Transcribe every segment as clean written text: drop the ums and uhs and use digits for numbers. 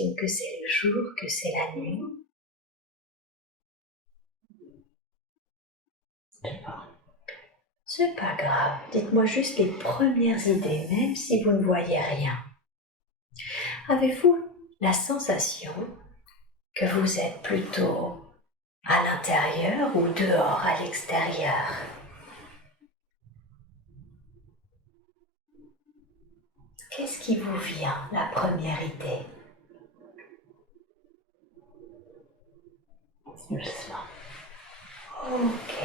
estime que c'est le jour, que c'est la nuit? Je sais pas. C'est pas grave, dites-moi juste les premières idées, même si vous ne voyez rien. Avez-vous la sensation que vous êtes plutôt à l'intérieur ou dehors à l'extérieur? Qu'est-ce qui vous vient, la première idée? Je sais pas. Ok.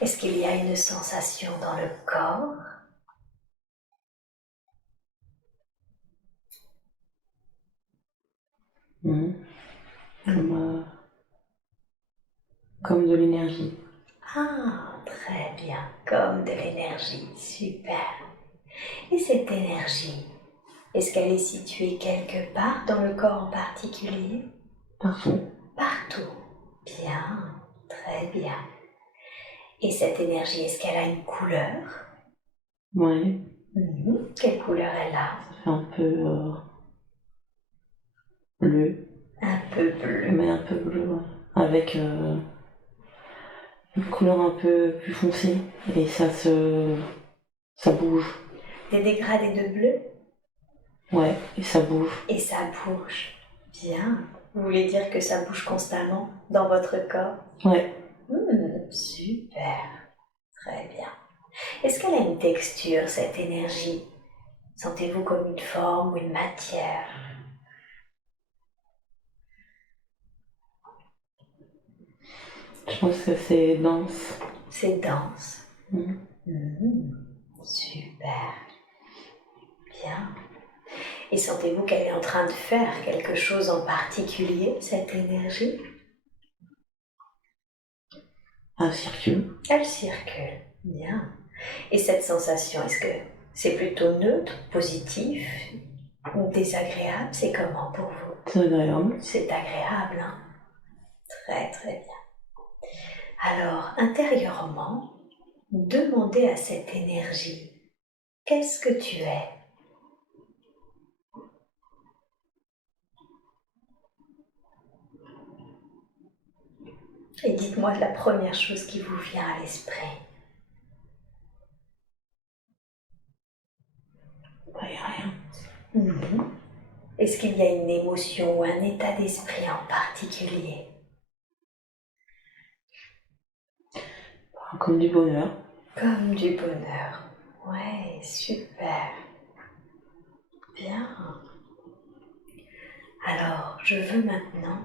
Est-ce qu'il y a une sensation dans le corps? Comme de l'énergie. Ah, très bien, comme de l'énergie, super. Et cette énergie, est-ce qu'elle est située quelque part dans le corps en particulier? Partout. Partout. Bien, très bien. Et cette énergie, est-ce qu'elle a une couleur? Ouais. Quelle couleur elle a? Ça fait un peu bleu. Un peu bleu. Mais un peu bleu, ouais. Avec une couleur un peu plus foncée. Et ça bouge. Des dégradés de bleu? Ouais, et ça bouge. Et ça bouge. Bien. Vous voulez dire que ça bouge constamment dans votre corps? Ouais. Super. Très bien. Est-ce qu'elle a une texture, cette énergie? Sentez-vous comme une forme ou une matière? Je pense que c'est dense. C'est dense. Super. Bien. Et sentez-vous qu'elle est en train de faire quelque chose en particulier, cette énergie? Elle circule. Elle circule. Bien. Et cette sensation, est-ce que c'est plutôt neutre, positif ou désagréable? C'est comment pour vous? C'est agréable. C'est agréable, hein? Très très bien. Alors, intérieurement, demandez à cette énergie, qu'est-ce que tu es? Et dites-moi la première chose qui vous vient à l'esprit. Il n'y a rien. Est-ce qu'il y a une émotion ou un état d'esprit en particulier? Comme du bonheur. Comme du bonheur. Ouais, super. Bien. Alors, je veux maintenant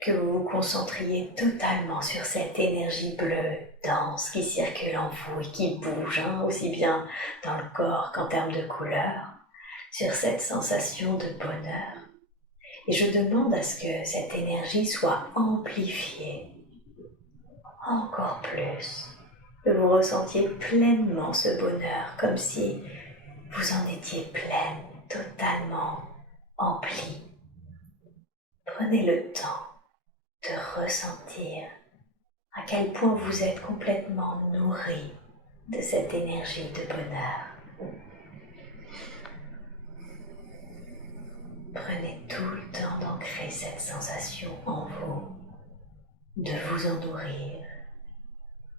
que vous vous concentriez totalement sur cette énergie bleue dense qui circule en vous et qui bouge, aussi bien dans le corps qu'en termes de couleur, sur cette sensation de bonheur. Et je demande à ce que cette énergie soit amplifiée encore plus, que vous ressentiez pleinement ce bonheur, comme si vous en étiez pleine, totalement emplie. Prenez le temps de ressentir à quel point vous êtes complètement nourri de cette énergie de bonheur. Prenez tout le temps d'ancrer cette sensation en vous, de vous en nourrir,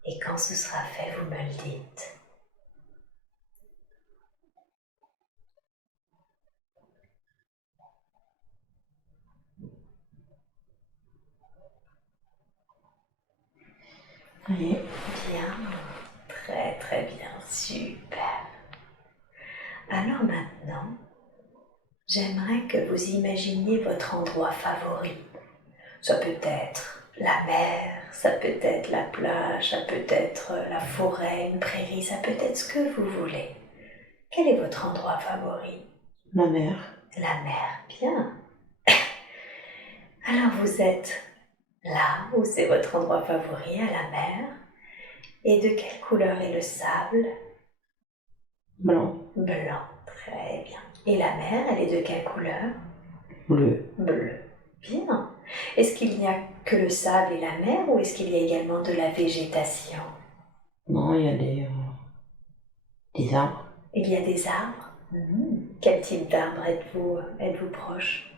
et quand ce sera fait, vous me le dites. Oui. Bien, très très bien, super. Alors maintenant, j'aimerais que vous imaginiez votre endroit favori. Ça peut être la mer, ça peut être la plage, ça peut être la forêt, une prairie, ça peut être ce que vous voulez. Quel est votre endroit favori? La mer. La mer, bien. Alors vous êtes là où c'est votre endroit favori, à la mer. Et de quelle couleur est le sable? Blanc. Blanc, très bien. Et la mer, elle est de quelle couleur? Bleu. Bleu, bien. Est-ce qu'il n'y a que le sable et la mer ou est-ce qu'il y a également de la végétation? Non, il y a des arbres. Il y a des arbres? Quel type d'arbre êtes-vous proche?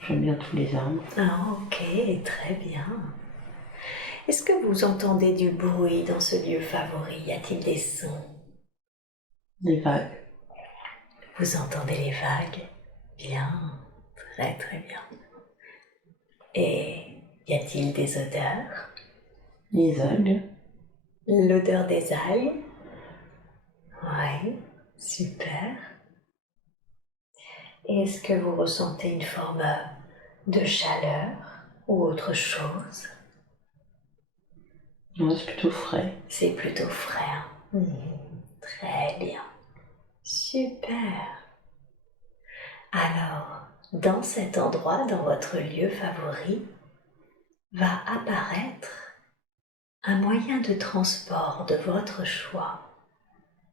J'aime bien tous les arbres. Ah, ok, très bien. Est-ce que vous entendez du bruit dans ce lieu favori? Y a-t-il des sons? Des vagues. Vous entendez les vagues? Bien, très très bien. Et y a-t-il des odeurs? Les algues. L'odeur des algues? Oui, super. Et est-ce que vous ressentez une forme de chaleur ou autre chose? Non, c'est plutôt frais. C'est plutôt frais. Hein? Très bien. Super. Alors, dans cet endroit, dans votre lieu favori, va apparaître un moyen de transport de votre choix.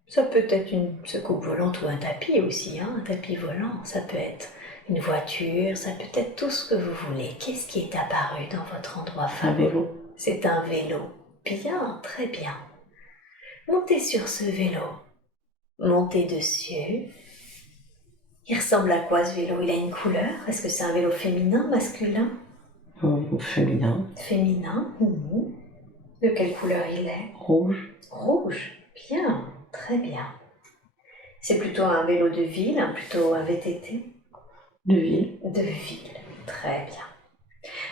Ça peut être une soucoupe volante ou un tapis aussi, hein, un tapis volant. Ça peut être une voiture, ça peut être tout ce que vous voulez. Qu'est-ce qui est apparu dans votre endroit favori? Un vélo. C'est un vélo. Bien, très bien. Montez sur ce vélo. Montez dessus. Il ressemble à quoi ce vélo? Il a une couleur? Est-ce que c'est un vélo féminin, masculin? Féminin. Féminin. De quelle couleur il est? Rouge. Rouge. Bien, très bien. C'est plutôt un vélo de ville, plutôt un VTT? De ville. De ville, très bien.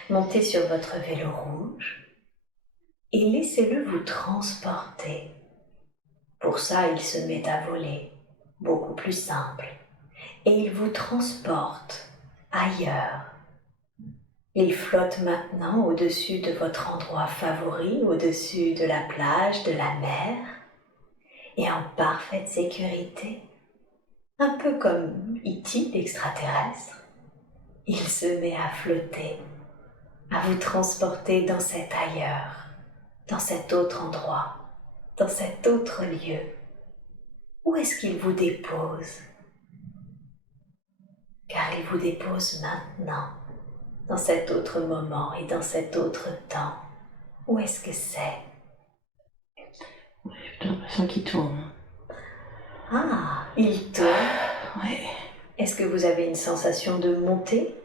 Montez sur votre vélo rouge et laissez-le vous transporter. Pour ça, il se met à voler, beaucoup plus simple. Et il vous transporte ailleurs. Il flotte maintenant au-dessus de votre endroit favori, au-dessus de la plage, de la mer, et en parfaite sécurité. Un peu comme E.T. l'extraterrestre, il se met à flotter, à vous transporter dans cet ailleurs, dans cet autre endroit, dans cet autre lieu. Où est-ce qu'il vous dépose? Car il vous dépose maintenant, dans cet autre moment et dans cet autre temps. Où est-ce que c'est? J'ai l'impression qu'il tourne. Ah, il tourne. Ouais. Est-ce que vous avez une sensation de montée,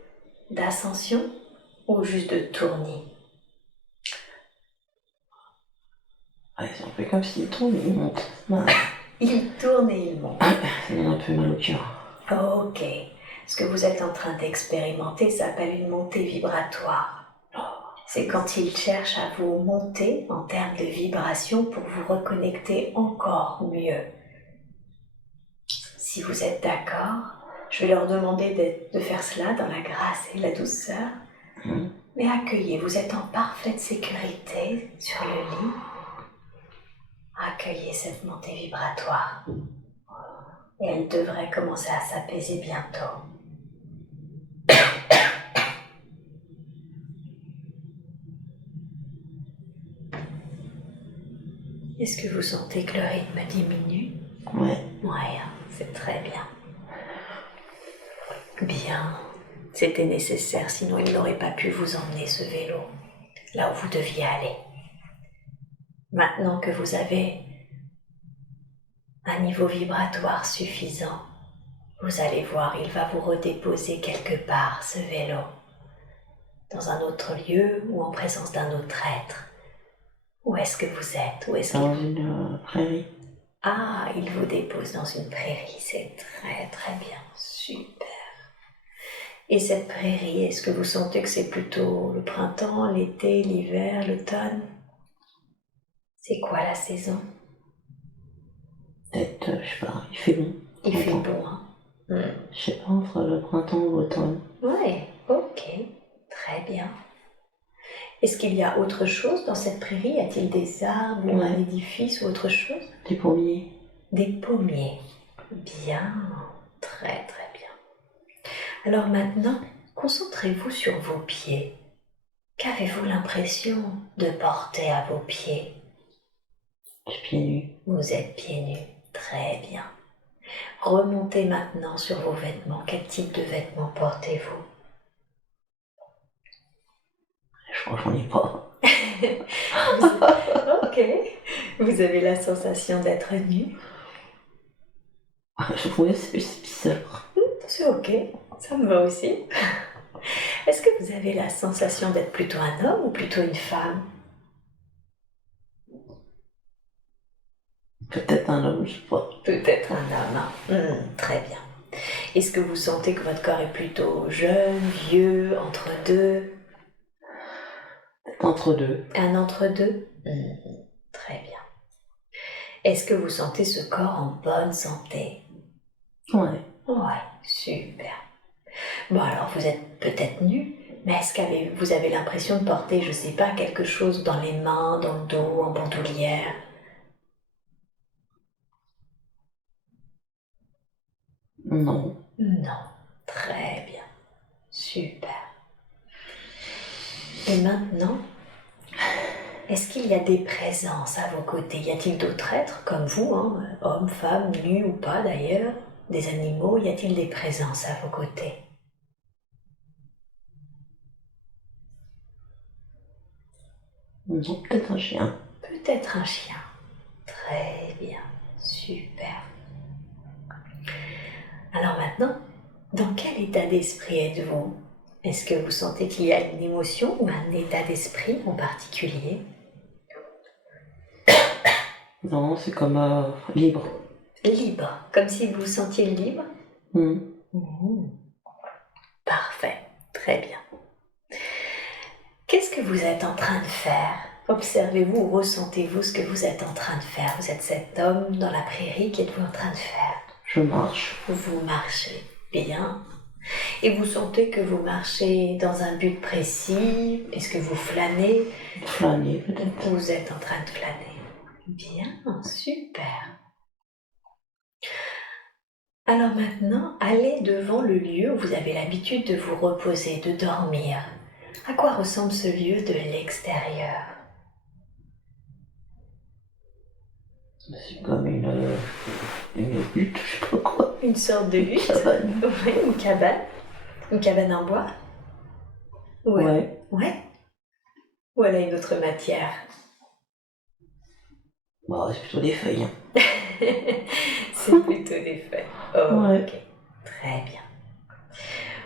d'ascension ou juste de tournis? Ouais, c'est un peu comme s'il tourne et il monte. Ouais. Il tourne et il monte. Ça donne un peu mal au cœur. Ok. Ce que vous êtes en train d'expérimenter s'appelle une montée vibratoire. C'est quand il cherche à vous monter en termes de vibration pour vous reconnecter encore mieux. Si vous êtes d'accord, je vais leur demander de faire cela dans la grâce et la douceur. Mais accueillez, vous êtes en parfaite sécurité sur le lit. Accueillez cette montée vibratoire. Et elle devrait commencer à s'apaiser bientôt. Est-ce que vous sentez que le rythme diminue? Ouais. Ouais, c'est très bien. Bien. C'était nécessaire, sinon il n'aurait pas pu vous emmener ce vélo là où vous deviez aller. Maintenant que vous avez un niveau vibratoire suffisant, vous allez voir, il va vous redéposer quelque part, ce vélo, dans un autre lieu ou en présence d'un autre être. Où est-ce que vous êtes? Où est-ce Dans une prairie. Ah, il vous dépose dans une prairie, c'est très très bien, super. Et cette prairie, est-ce que vous sentez que c'est plutôt le printemps, l'été, l'hiver, l'automne? C'est quoi la saison? Peut-être, je sais pas, il fait bon. Il fait bon, hein? Je sais pas, entre le printemps ou l'automne. Ouais, ok, très bien. Est-ce qu'il y a autre chose dans cette prairie? Y a-t-il des arbres ou un édifice ou autre chose? Des pommiers. Des pommiers. Bien, très très bien. Alors maintenant, concentrez-vous sur vos pieds. Qu'avez-vous l'impression de porter à vos pieds? Je suis pieds nus. Vous êtes pieds nus. Très bien. Remontez maintenant sur vos vêtements. Quel type de vêtements portez-vous? Je crois que j'en ai pas. Ok. Vous avez la sensation d'être nu? Ouais, c'est bizarre. C'est ok, ça me va aussi. Est-ce que vous avez la sensation d'être plutôt un homme ou plutôt une femme? Peut-être un homme, je sais pas. Peut-être un homme, hein. Très bien. Est-ce que vous sentez que votre corps est plutôt jeune, vieux, entre deux? Peut-être entre deux. Un entre-deux? Très bien. Est-ce que vous sentez ce corps en bonne santé? Ouais. Ouais, super. Bon alors vous êtes peut-être nu, mais est-ce que vous avez l'impression de porter, je sais pas, quelque chose dans les mains, dans le dos, en bandoulière? Non. Non. Très bien. Super. Et maintenant, est-ce qu'il y a des présences à vos côtés? Y a-t-il d'autres êtres comme vous, hein, hommes, femmes, nus ou pas d'ailleurs, des animaux? Y a-t-il des présences à vos côtés? Non, peut-être un chien. Peut-être un chien. Très bien. Super. Alors maintenant, dans quel état d'esprit êtes-vous? Est-ce que vous sentez qu'il y a une émotion ou un état d'esprit en particulier? Non, c'est comme libre. Libre, comme si vous vous sentiez libre? Hmm. Parfait, très bien. Qu'est-ce que vous êtes en train de faire? Observez-vous ou ressentez-vous ce que vous êtes en train de faire? Vous êtes cet homme dans la prairie, qu'êtes-vous en train de faire? Je marche. Vous marchez, bien. Et vous sentez que vous marchez dans un but précis? Est-ce que vous flânez? Flâner, peut-être. Vous êtes en train de flâner. Bien, super. Alors maintenant, allez devant le lieu où vous avez l'habitude de vous reposer, de dormir. À quoi ressemble ce lieu de l'extérieur? C'est comme une hutte, je sais pas quoi. Une sorte de hutte? Cabane. Oui, une cabane. Une cabane en bois? Ouais. Ouais. Ou elle a une autre matière? Bah, c'est plutôt des feuilles. Hein. C'est plutôt des feuilles. Oh, Ouais. ok. Très bien.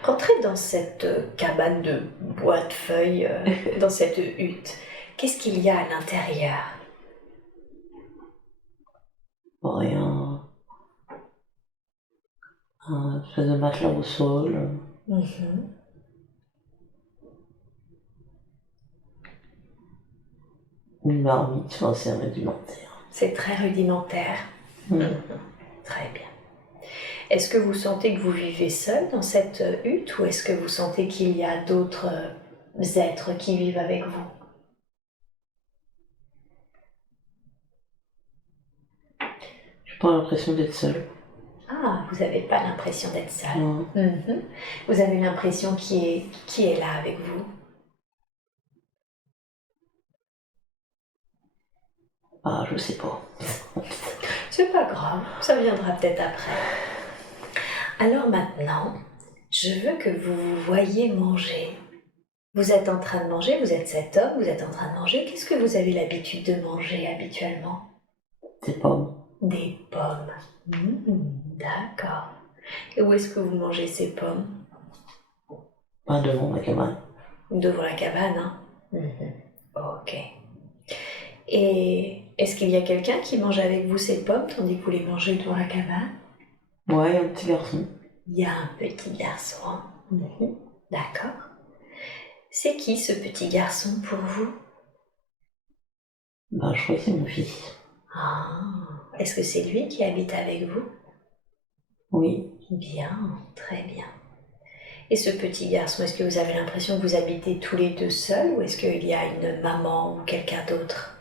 Rentrez dans cette cabane de bois de feuilles, dans cette hutte. Qu'est-ce qu'il y a à l'intérieur? Rien. Un espèce de matelas au sol. Mhm. Une marmite, enfin, c'est rudimentaire. C'est très rudimentaire. Mhm. Très bien. Est-ce que vous sentez que vous vivez seul dans cette hutte ou est-ce que vous sentez qu'il y a d'autres êtres qui vivent avec vous? J'ai pas l'impression d'être seule. Ah, vous n'avez pas l'impression d'être seul. Non. Mhm. Vous avez l'impression qui est là avec vous? Ah, je sais pas. C'est pas grave, ça viendra peut-être après. Alors maintenant, je veux que vous vous voyiez manger. Vous êtes en train de manger, vous êtes cet homme, vous êtes en train de manger. Qu'est-ce que vous avez l'habitude de manger habituellement? C'est pas. Des pommes. D'accord. Et où est-ce que vous mangez ces pommes? Pas devant ma cabane. Devant la cabane, hein? Ok. Et est-ce qu'il y a quelqu'un qui mange avec vous ces pommes tandis que vous les mangez devant la cabane? Ouais, un petit garçon. Il y a un petit garçon. D'accord. C'est qui ce petit garçon pour vous? Bah, je crois que c'est mon fils. Ah, est-ce que c'est lui qui habite avec vous? Oui. Bien, très bien. Et ce petit garçon, est-ce que vous avez l'impression que vous habitez tous les deux seuls ou est-ce qu'il y a une maman ou quelqu'un d'autre?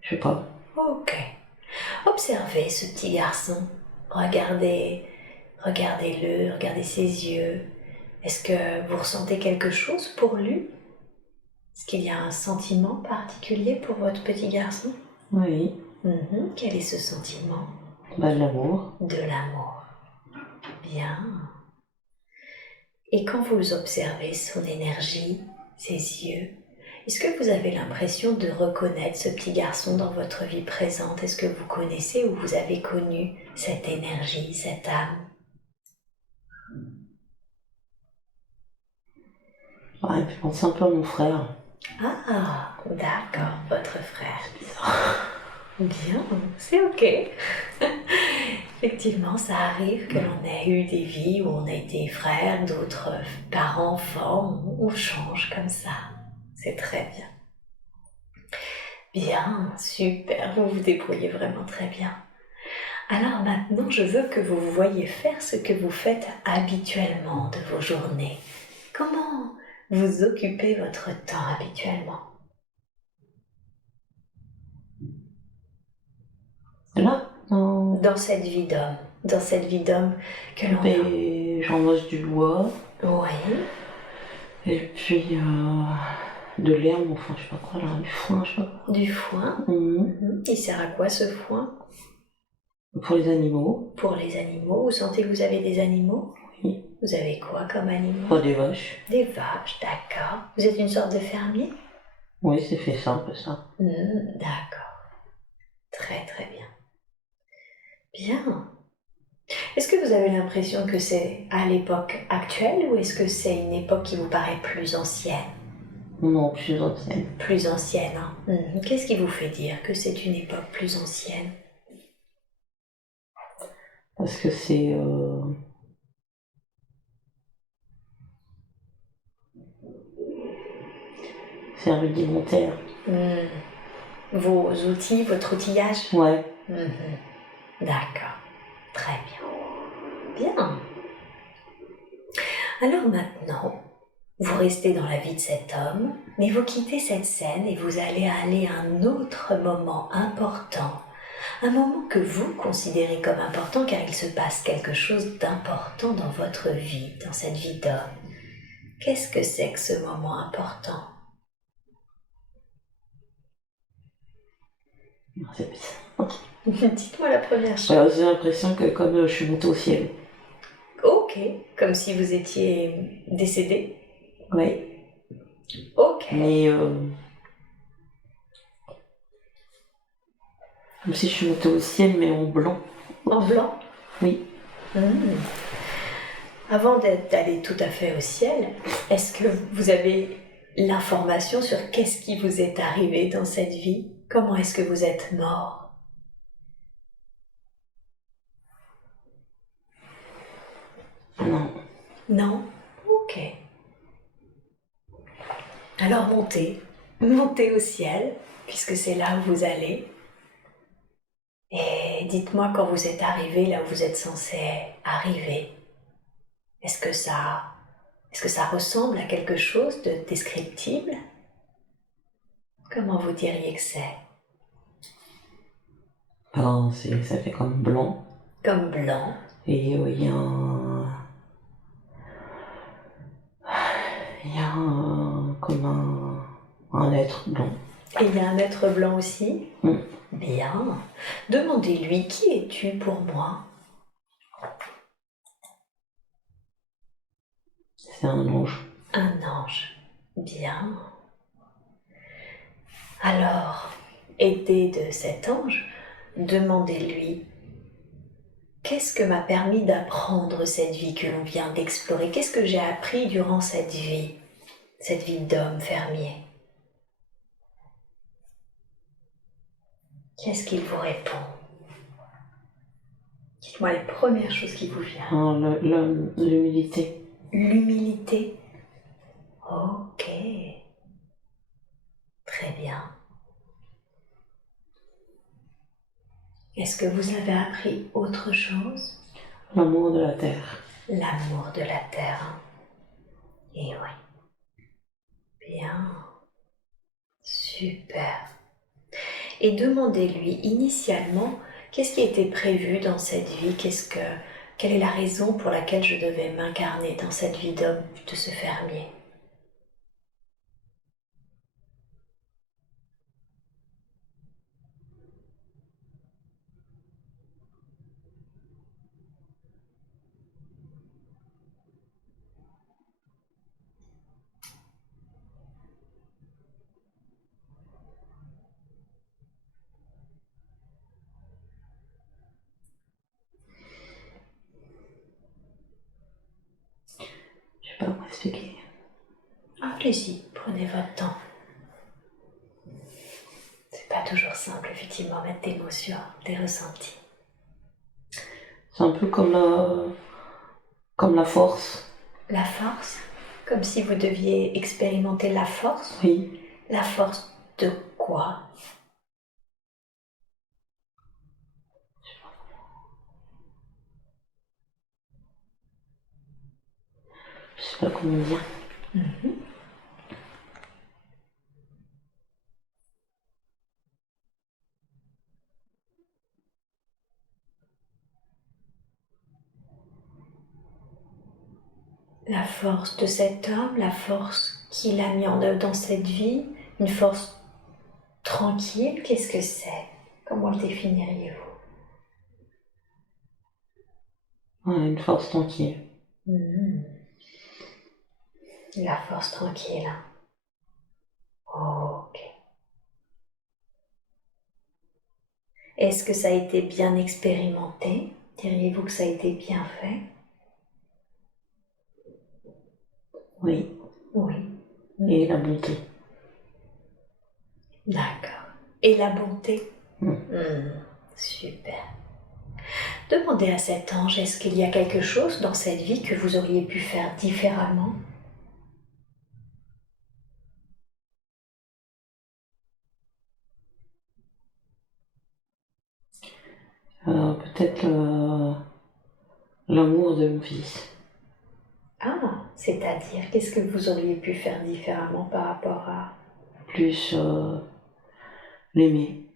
Je sais pas. Ok. Observez ce petit garçon. Regardez, regardez-le, regardez ses yeux. Est-ce que vous ressentez quelque chose pour lui? Est-ce qu'il y a un sentiment particulier pour votre petit garçon? Oui. Quel est ce sentiment? Bah, de l'amour. De l'amour. Bien. Et quand vous observez son énergie, ses yeux, Est-ce que vous avez l'impression de reconnaître ce petit garçon dans votre vie présente? Est-ce que vous connaissez ou vous avez connu cette énergie, cette âme? Ouais, il me fait penser un peu à mon frère. Ah, d'accord, votre frère. C'est bizarre. Bien, c'est ok. Effectivement, ça arrive que l'on ait eu des vies où on a été frères, d'autres parents, enfants, on change comme ça. C'est très bien. Bien, super, vous vous débrouillez vraiment très bien. Alors maintenant, je veux que vous voyiez faire ce que vous faites habituellement de vos journées. Comment vous occupez votre temps habituellement? Là, non. Dans cette vie d'homme que l'on a. J'enlève du bois. Oui. Et puis de l'herbe, enfin je sais pas quoi là, du foin, je sais pas quoi. Du foin. Il sert à quoi ce foin? Pour les animaux. Pour les animaux. Vous sentez que vous avez des animaux? Oui. Vous avez quoi comme animaux? Pas des vaches. Des vaches, d'accord. Vous êtes une sorte de fermier? Oui, c'est fait ça, un peu ça. D'accord. Très très bien. Bien. Est-ce que vous avez l'impression que c'est à l'époque actuelle ou est-ce que c'est une époque qui vous paraît plus ancienne? Non, plus ancienne. Plus ancienne, hein. Qu'est-ce qui vous fait dire que c'est une époque plus ancienne? Parce que c'est un rudimentaire. Vos outils, votre outillage? Ouais. D'accord. Très bien. Bien. Alors maintenant, vous restez dans la vie de cet homme, mais vous quittez cette scène et vous allez aller à un autre moment important. Un moment que vous considérez comme important car il se passe quelque chose d'important dans votre vie, dans cette vie d'homme. Qu'est-ce que c'est que ce moment important? C'est bizarre. Dites-moi la première chose. Ouais, j'ai l'impression que comme je suis montée au ciel. Ok, comme si vous étiez décédé. Oui. Ok. Mais comme si je suis montée au ciel mais en blanc. En blanc? Oui. Avant d'aller tout à fait au ciel, est-ce que vous avez l'information sur qu'est-ce qui vous est arrivé dans cette vie? Comment est-ce que vous êtes mort? Non. Non? Ok. Alors montez au ciel, puisque c'est là où vous allez. Et dites-moi quand vous êtes arrivé là où vous êtes censé arriver. Est-ce que ça ressemble à quelque chose de descriptible? Comment vous diriez que c'est? Ben, ça fait comme blanc. Comme blanc. Et il y a comme un être blanc. Et il y a un être blanc aussi? Bien. Demandez-lui, qui es-tu pour moi? C'est un ange. Un ange. Bien. Alors, aidé de cet ange, demandez-lui, qu'est-ce que m'a permis d'apprendre cette vie que l'on vient d'explorer? Qu'est-ce que j'ai appris durant cette vie d'homme fermier? Qu'est-ce qu'il vous répond? Dites-moi les premières choses qui vous viennent. L'humilité. L'humilité. Ok. Très bien. Est-ce que vous avez appris autre chose? L'amour de la terre. L'amour de la terre. Et oui. Bien. Super. Et demandez-lui initialement qu'est-ce qui était prévu dans cette vie, quelle est la raison pour laquelle je devais m'incarner dans cette vie d'homme, de ce fermier. allez-y, prenez votre temps. C'est pas toujours simple, effectivement, mettre des mots sur des ressentis. C'est un peu comme la force. La force, comme si vous deviez expérimenter la force. Oui. La force de quoi? Je sais pas comment dire. La force de cet homme, la force qu'il a mis en œuvre dans cette vie, une force tranquille, qu'est-ce que c'est? Comment le définiriez-vous? Ouais, une force tranquille. La force tranquille. Ok. Est-ce que ça a été bien expérimenté? Diriez-vous que ça a été bien fait? Oui. Oui. Et la bonté. D'accord. Et la bonté? Super. Demandez à cet ange, est-ce qu'il y a quelque chose dans cette vie que vous auriez pu faire différemment? Peut-être l'amour de mon fils. Ah, c'est-à-dire, qu'est-ce que vous auriez pu faire différemment par rapport à... Plus l'aimer.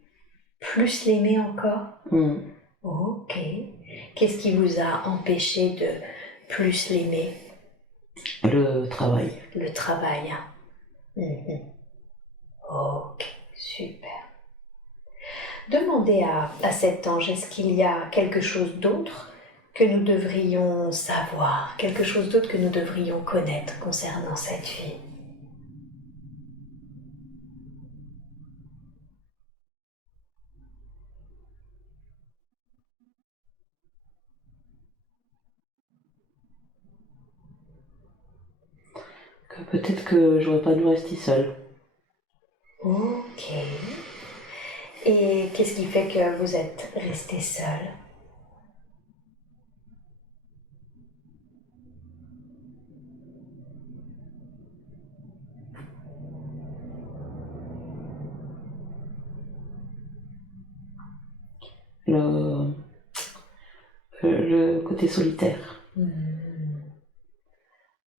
Plus l'aimer encore? Mm. Ok. Qu'est-ce qui vous a empêché de plus l'aimer? Le travail. Le travail. Ok, super. Demandez à cet ange, est-ce qu'il y a quelque chose d'autre que nous devrions savoir, quelque chose d'autre que nous devrions connaître concernant cette vie? Que peut-être que j'aurais pas dû rester seule. Ok. Et qu'est-ce qui fait que vous êtes resté seul? Le côté solitaire.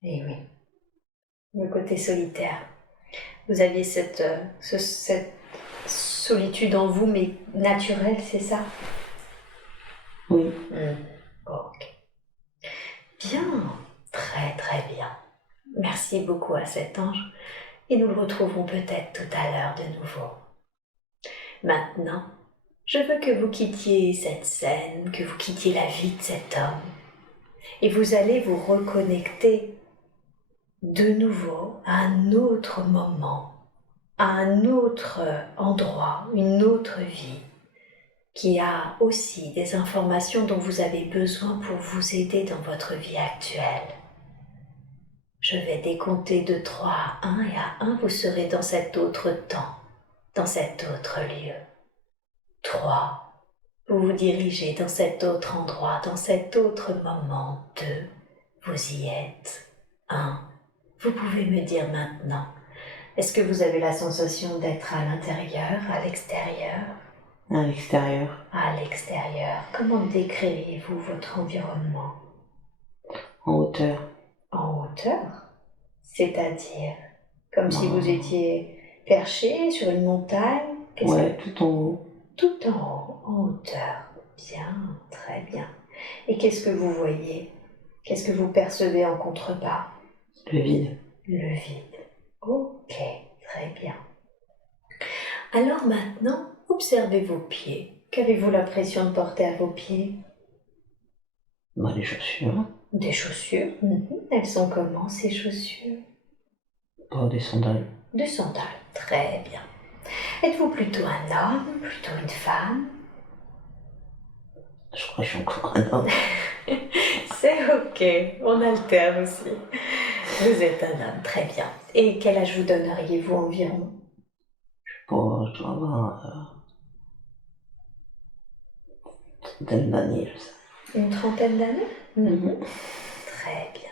Eh oui, le côté solitaire. Vous aviez cette solitude en vous, mais naturelle, c'est ça? Oui. Ok. Bien, très très bien. Merci beaucoup à cet ange et nous le retrouverons peut-être tout à l'heure de nouveau. Maintenant, je veux que vous quittiez cette scène, que vous quittiez la vie de cet homme et vous allez vous reconnecter de nouveau à un autre moment, à un autre endroit, une autre vie qui a aussi des informations dont vous avez besoin pour vous aider dans votre vie actuelle. Je vais décompter de 3 à 1 et à 1 vous serez dans cet autre temps, dans cet autre lieu. 3, vous vous dirigez dans cet autre endroit, dans cet autre moment. 2, vous y êtes. 1, vous pouvez me dire maintenant, est-ce que vous avez la sensation d'être à l'intérieur, à l'extérieur? À l'extérieur. À l'extérieur. Comment décririez-vous votre environnement? En hauteur. En hauteur? C'est-à-dire, comme si vous étiez perché sur une montagne? Ouais, tout en haut. Tout en haut, en hauteur. Bien, très bien. Et qu'est-ce que vous voyez? Qu'est-ce que vous percevez en contrebas? Le vide. Le vide. Ok, très bien. Alors maintenant, observez vos pieds. Qu'avez-vous l'impression de porter à vos pieds? Les chaussures. Des chaussures. Elles sont comment ces chaussures? Des sandales. Des sandales. Très bien. Êtes-vous plutôt un homme, plutôt une femme? Je crois que je suis encore un homme. C'est ok, on alterne aussi. Vous êtes un homme, très bien. Et quel âge vous donneriez-vous environ? Bon, je dois avoir une trentaine d'années, je sais. Une trentaine d'années? Très bien.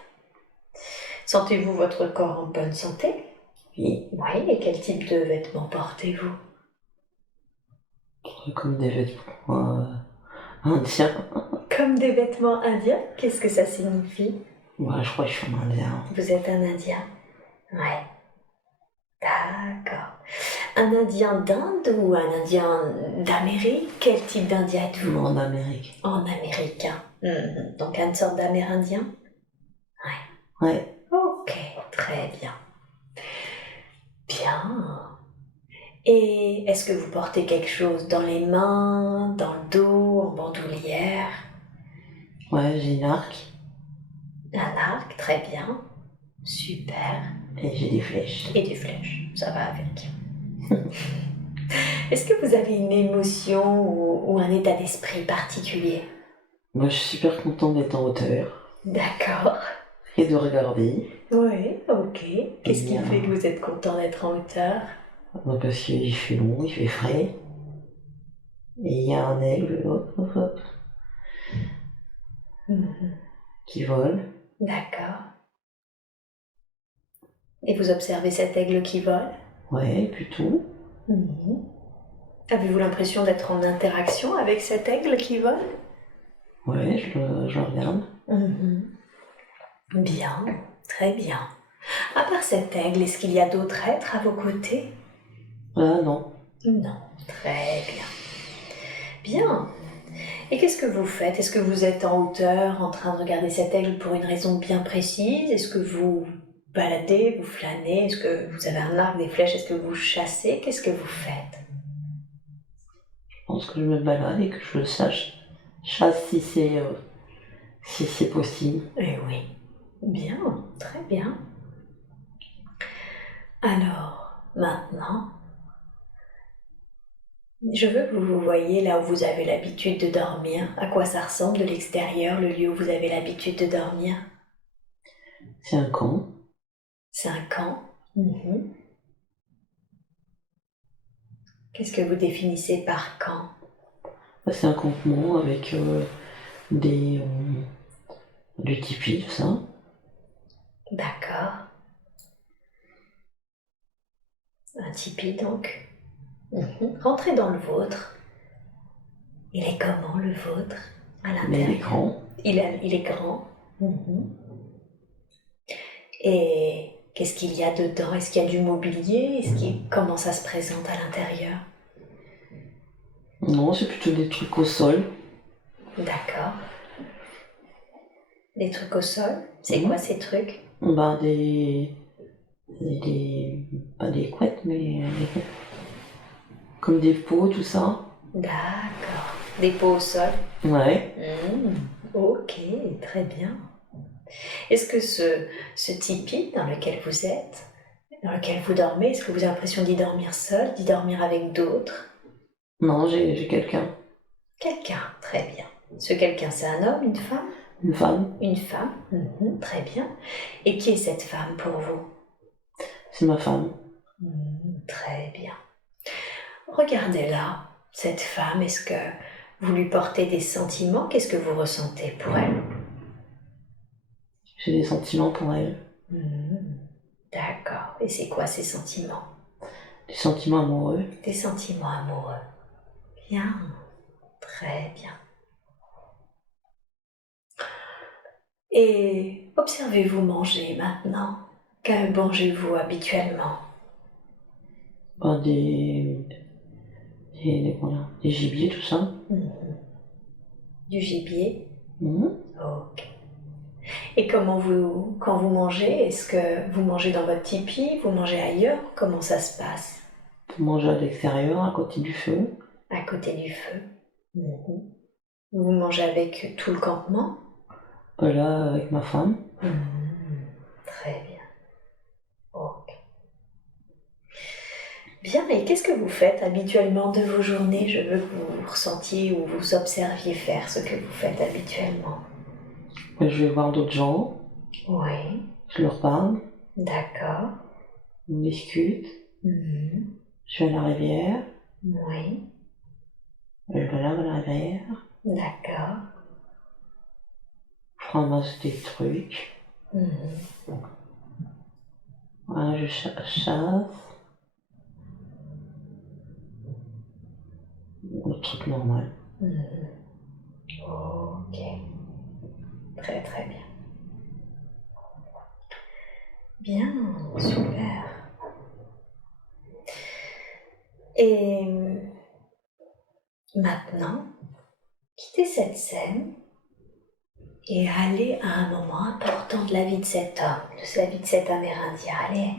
Sentez-vous votre corps en bonne santé? Oui, Oui, et quel type de vêtements portez-vous? comme des vêtements indiens. Comme des vêtements indiens? Qu'est-ce que ça signifie? Ouais, je crois que je suis un indien. Vous êtes un indien? Ouais. D'accord. Un indien d'Inde ou un indien d'Amérique? Quel type d'indien êtes-vous? En Amérique. En américain. Donc une sorte d'amérindien? Ouais. Ok, très bien. Bien. Et est-ce que vous portez quelque chose dans les mains, dans le dos, en bandoulière? Ouais, j'ai une arc Un arc, très bien. Super. et j'ai des flèches. Et des flèches, ça va avec. Est-ce que vous avez une émotion ou un état d'esprit particulier? Moi, je suis super content d'être en hauteur D'accord. et de regarder. Oui, ok. Qu'est-ce qui Bien. fait que vous êtes content d'être en hauteur? Parce qu'il fait bon, il fait frais. Et il y a un aigle, hop, hop, hop, qui vole. D'accord. Et vous observez cet aigle qui vole? Ouais, plutôt. Avez-vous l'impression d'être en interaction avec cet aigle qui vole? Ouais, je le regarde. Bien, très bien. À part cet aigle, est-ce qu'il y a d'autres êtres à vos côtés? Ah non. Non, très bien. Bien. Et qu'est-ce que vous faites? Est-ce que vous êtes en hauteur en train de regarder cet aigle pour une raison bien précise? Est-ce que vous baladez, vous flânez? Est-ce que vous avez un arc, des flèches? Est-ce que vous chassez? Qu'est-ce que vous faites? Je pense que je me balade et que je le chasse si c'est possible. Eh oui. Bien, très bien. Alors, maintenant, je veux que vous vous voyiez là où vous avez l'habitude de dormir. À quoi ça ressemble de l'extérieur, le lieu où vous avez l'habitude de dormir? C'est un camp. C'est un camp. Qu'est-ce que vous définissez par camp? C'est un campement avec du tipi, tout ça. D'accord. Un tipi donc. Rentrez dans le vôtre. Il est comment le vôtre à l'intérieur? Mais il est grand. Il est grand. Et qu'est-ce qu'il y a dedans? Est-ce qu'il y a du mobilier? Comment ça se présente à l'intérieur? Non, c'est plutôt des trucs au sol. D'accord. Des trucs au sol? C'est quoi ces trucs? Bah pas des couettes, mais comme des pots, tout ça. D'accord. Des pots au sol? Ouais. Ok, très bien. Est-ce que ce tipi dans lequel vous êtes, dans lequel vous dormez, est-ce que vous avez l'impression d'y dormir seul, d'y dormir avec d'autres? Non, j'ai quelqu'un. Quelqu'un, très bien. Ce quelqu'un, c'est un homme, une femme? Une femme. Une femme, très bien. Et qui est cette femme pour vous? C'est ma femme. Très bien. Regardez-la, cette femme, est-ce que vous lui portez des sentiments? Qu'est-ce que vous ressentez pour elle? J'ai des sentiments pour elle. D'accord. Et c'est quoi ces sentiments? Des sentiments amoureux. Des sentiments amoureux. Bien, très bien. Et observez-vous manger maintenant. Que mangez-vous habituellement? Bah, des gibiers, tout ça. Du gibier? Mhm. Ok. Et quand vous mangez, est-ce que vous mangez dans votre tipi? Vous mangez ailleurs? Comment ça se passe? On mange à l'extérieur, à côté du feu. À côté du feu. Vous mangez avec tout le campement? Bah, là, avec ma femme. Très bien. Ok. Bien, et qu'est-ce que vous faites habituellement de vos journées? Je veux que vous ressentiez ou vous observiez faire ce que vous faites habituellement. Bah, je vais voir d'autres gens. Oui. je leur parle, D'accord. on discute, Mhm. je vais à la rivière, Oui. je me lave à la rivière, D'accord. je ramasse des trucs, Mhm. voilà, je chasse, le truc normal. Mhm. Ok. Très très bien. Bien, super. Et maintenant, quittez cette scène et allez à un moment important de la vie de cet homme, de la vie de cet Amérindien. Allez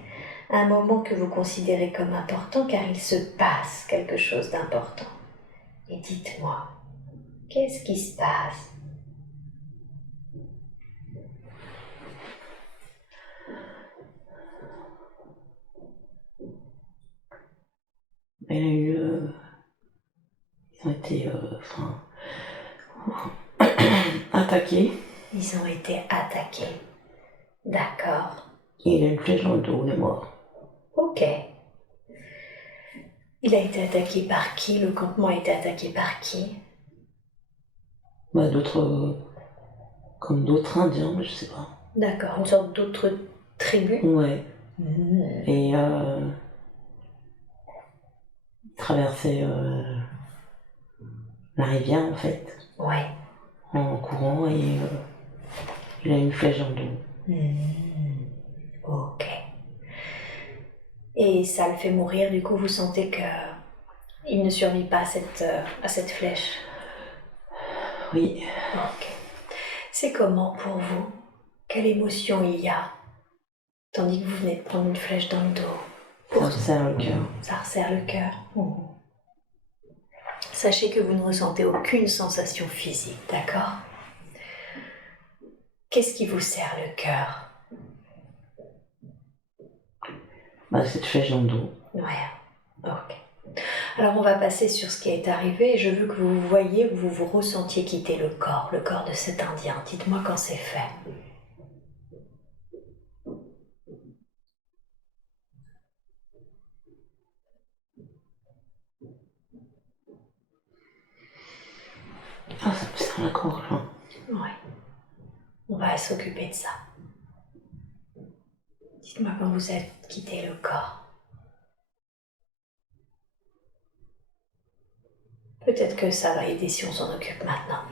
à un moment que vous considérez comme important car il se passe quelque chose d'important. Et dites-moi, qu'est-ce qui se passe? Elle a eu, ils ont été, attaqués. Ils ont été attaqués. D'accord. Et il a une flèche dans le dos, il est mort. Ok. Il a été attaqué par qui? Le campement a été attaqué par qui? Bah, comme d'autres Indiens, mais je sais pas. D'accord, une sorte d'autre tribu? Ouais. Mmh. Et il traversait la rivière en fait, Ouais. en courant et il a une flèche dans le dos. Mmh. Ok. Et ça le fait mourir, du coup vous sentez que il ne survit pas à cette flèche? Oui, Ok. C'est comment pour vous? Quelle émotion il y a? Tandis que vous venez de prendre une flèche dans le dos. ça me serre le cœur. Ça resserre le cœur. Mmh. Sachez que vous ne ressentez aucune sensation physique, d'accord? Qu'est-ce qui vous serre le cœur? Bah, cette flèche dans le dos. Ouais, ok. Alors on va passer sur ce qui est arrivé et je veux que vous voyez, que vous vous ressentiez quitter le corps de cet Indien. Dites-moi quand c'est fait. Ah, ça me serre la gorge. Hein. Ouais, on va s'occuper de ça. Dites-moi quand vous êtes quitté le corps. Peut-être que ça va aider si on s'en occupe maintenant.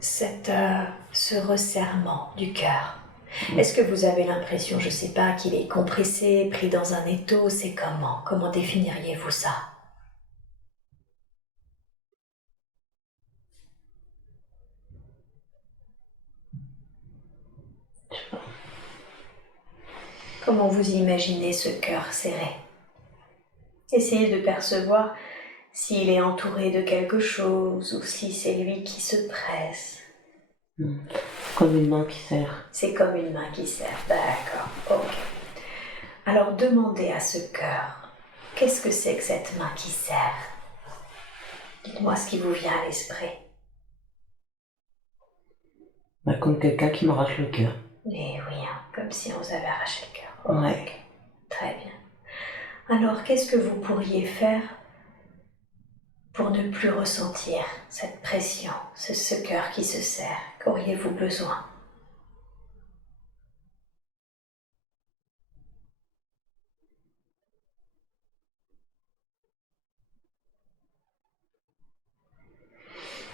Ce resserrement du cœur. Est-ce que vous avez l'impression, je sais pas, qu'il est compressé, pris dans un étau? C'est comment? Comment définiriez-vous ça? Comment vous imaginez ce cœur serré? Essayez de percevoir s'il est entouré de quelque chose ou si c'est lui qui se presse. Comme une main qui serre. C'est comme une main qui serre, d'accord, ok. Alors demandez à ce cœur, qu'est-ce que c'est que cette main qui serre? Dites-moi ce qui vous vient à l'esprit. Bah, comme quelqu'un qui m'arrache le cœur. Eh oui, hein, comme si on vous avait arraché le cœur. Ouais. Ok, très bien. Alors qu'est-ce que vous pourriez faire pour ne plus ressentir cette pression, ce cœur qui se serre? Qu'auriez-vous besoin?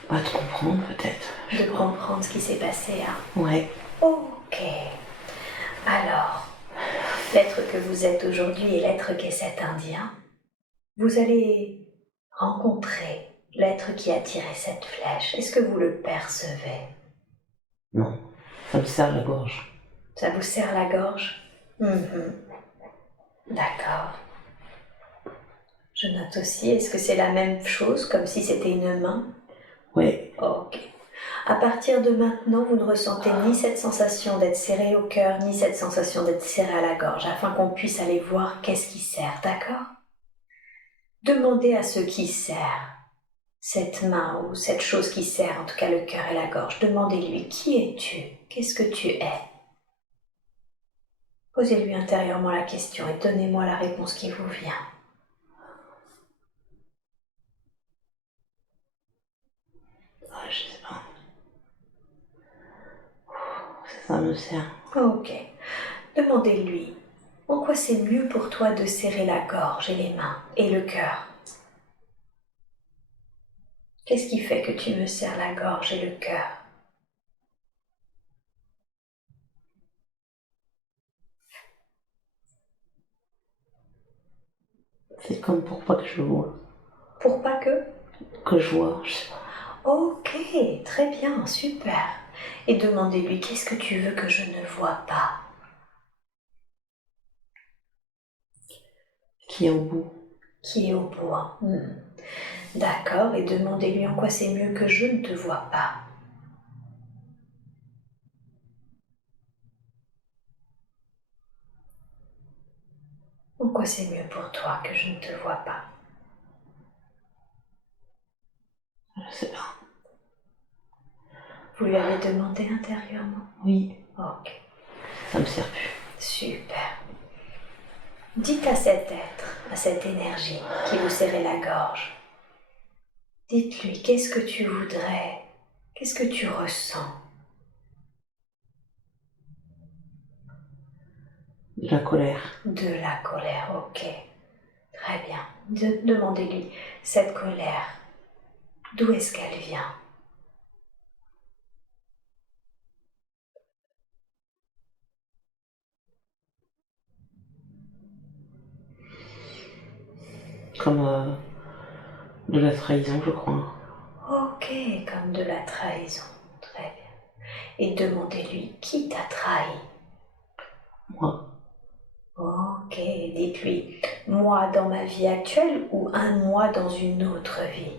Bah, de comprendre peut-être. De comprendre ce qui s'est passé, hein? Ouais. Ok. Alors, l'être que vous êtes aujourd'hui et l'être qu'est cet Indien, vous allez rencontrer l'être qui a tiré cette flèche. Est-ce que vous le percevez? Non, ça me serre la gorge. Ça vous serre la gorge? Mhm. D'accord. Je note aussi, est-ce que c'est la même chose, comme si c'était une main? Ouais. Ok. À partir de maintenant, vous ne ressentez ni cette sensation d'être serré au cœur, ni cette sensation d'être serré à la gorge, afin qu'on puisse aller voir qu'est-ce qui serre, d'accord? Demandez à ce qui serre, cette main ou cette chose qui serre, en tout cas le cœur et la gorge. Demandez-lui, qui es-tu? Qu'est-ce que tu es? Posez-lui intérieurement la question et donnez-moi la réponse qui vous vient. Ah, je sais pas. Ça me sert. Ok. Demandez-lui en quoi c'est mieux pour toi de serrer la gorge et les mains et le cœur. Qu'est-ce qui fait que tu me serres la gorge et le cœur? C'est comme pour pas que je vois. Pour pas que? Que je vois, je sais pas. Ok, très bien, super. Et demandez-lui qu'est-ce que tu veux que je ne vois pas? Qui est au bout. Qui est au bout. D'accord, et demandez-lui en quoi c'est mieux que je ne te vois pas. En quoi c'est mieux pour toi que je ne te vois pas? Je sais pas. Vous lui avez demandé intérieurement? Oui. Ok, Ça me sert plus. super. Dites à cet être, à cette énergie qui vous serrait la gorge, dites-lui qu'est-ce que tu voudrais, qu'est-ce que tu ressens? De la colère. De la colère, ok. Très bien. Demandez-lui, cette colère, d'où est-ce qu'elle vient? Comme de la trahison, je crois. Ok, comme de la trahison. Très bien. Et demandez-lui qui t'a trahi. Moi. Ok, dites-lui, moi dans ma vie actuelle ou un moi dans une autre vie?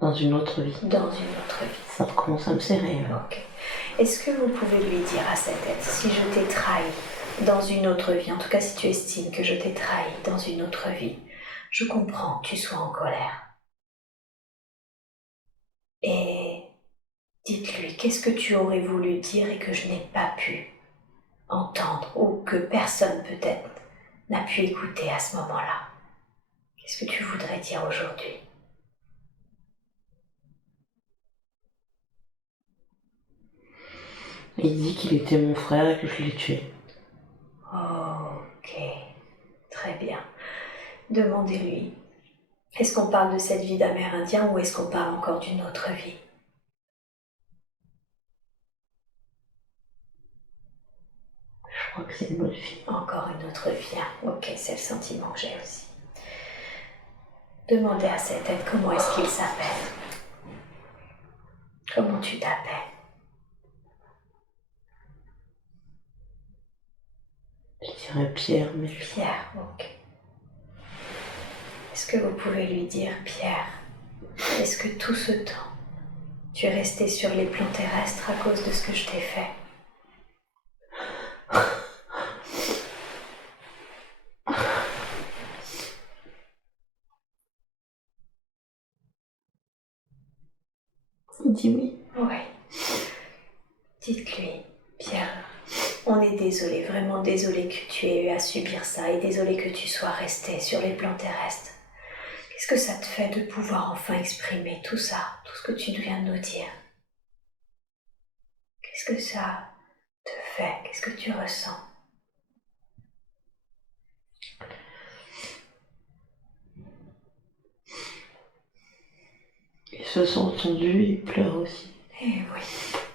Dans une autre vie. Dans une autre vie. Ça commence à me serrer. Ok. Est-ce que vous pouvez lui dire à cet être, si je t'ai trahi dans une autre vie, en tout cas si tu estimes que je t'ai trahi dans une autre vie, je comprends que tu sois en colère. Et dites-lui, qu'est-ce que tu aurais voulu dire et que je n'ai pas pu entendre ou que personne peut-être n'a pu écouter à ce moment-là? Qu'est-ce que tu voudrais dire aujourd'hui? Il dit qu'il était mon frère et que je l'ai tué. Ok, très bien. Demandez-lui, est-ce qu'on parle de cette vie d'Amérindien ou est-ce qu'on parle encore d'une autre vie? Je crois que c'est une bonne fille. Encore une autre vie, hein. Ok, c'est le sentiment que j'ai aussi. Demandez à cet être comment est-ce qu'il s'appelle. Comment tu t'appelles? Je dirais Pierre, mais Pierre, ok. Est-ce que vous pouvez lui dire, Pierre, est-ce que tout ce temps, tu es resté sur les plans terrestres à cause de ce que je t'ai fait? il dit oui. Oui. Dites-lui, Pierre, on est désolé, vraiment désolé que tu aies eu à subir ça et désolé que tu sois resté sur les plans terrestres. Qu'est-ce que ça te fait de pouvoir enfin exprimer tout ça, tout ce que tu viens de nous dire? Qu'est-ce que ça te fait? Qu'est-ce que tu ressens? Ils se sont entendus et ils pleurent aussi. Eh oui,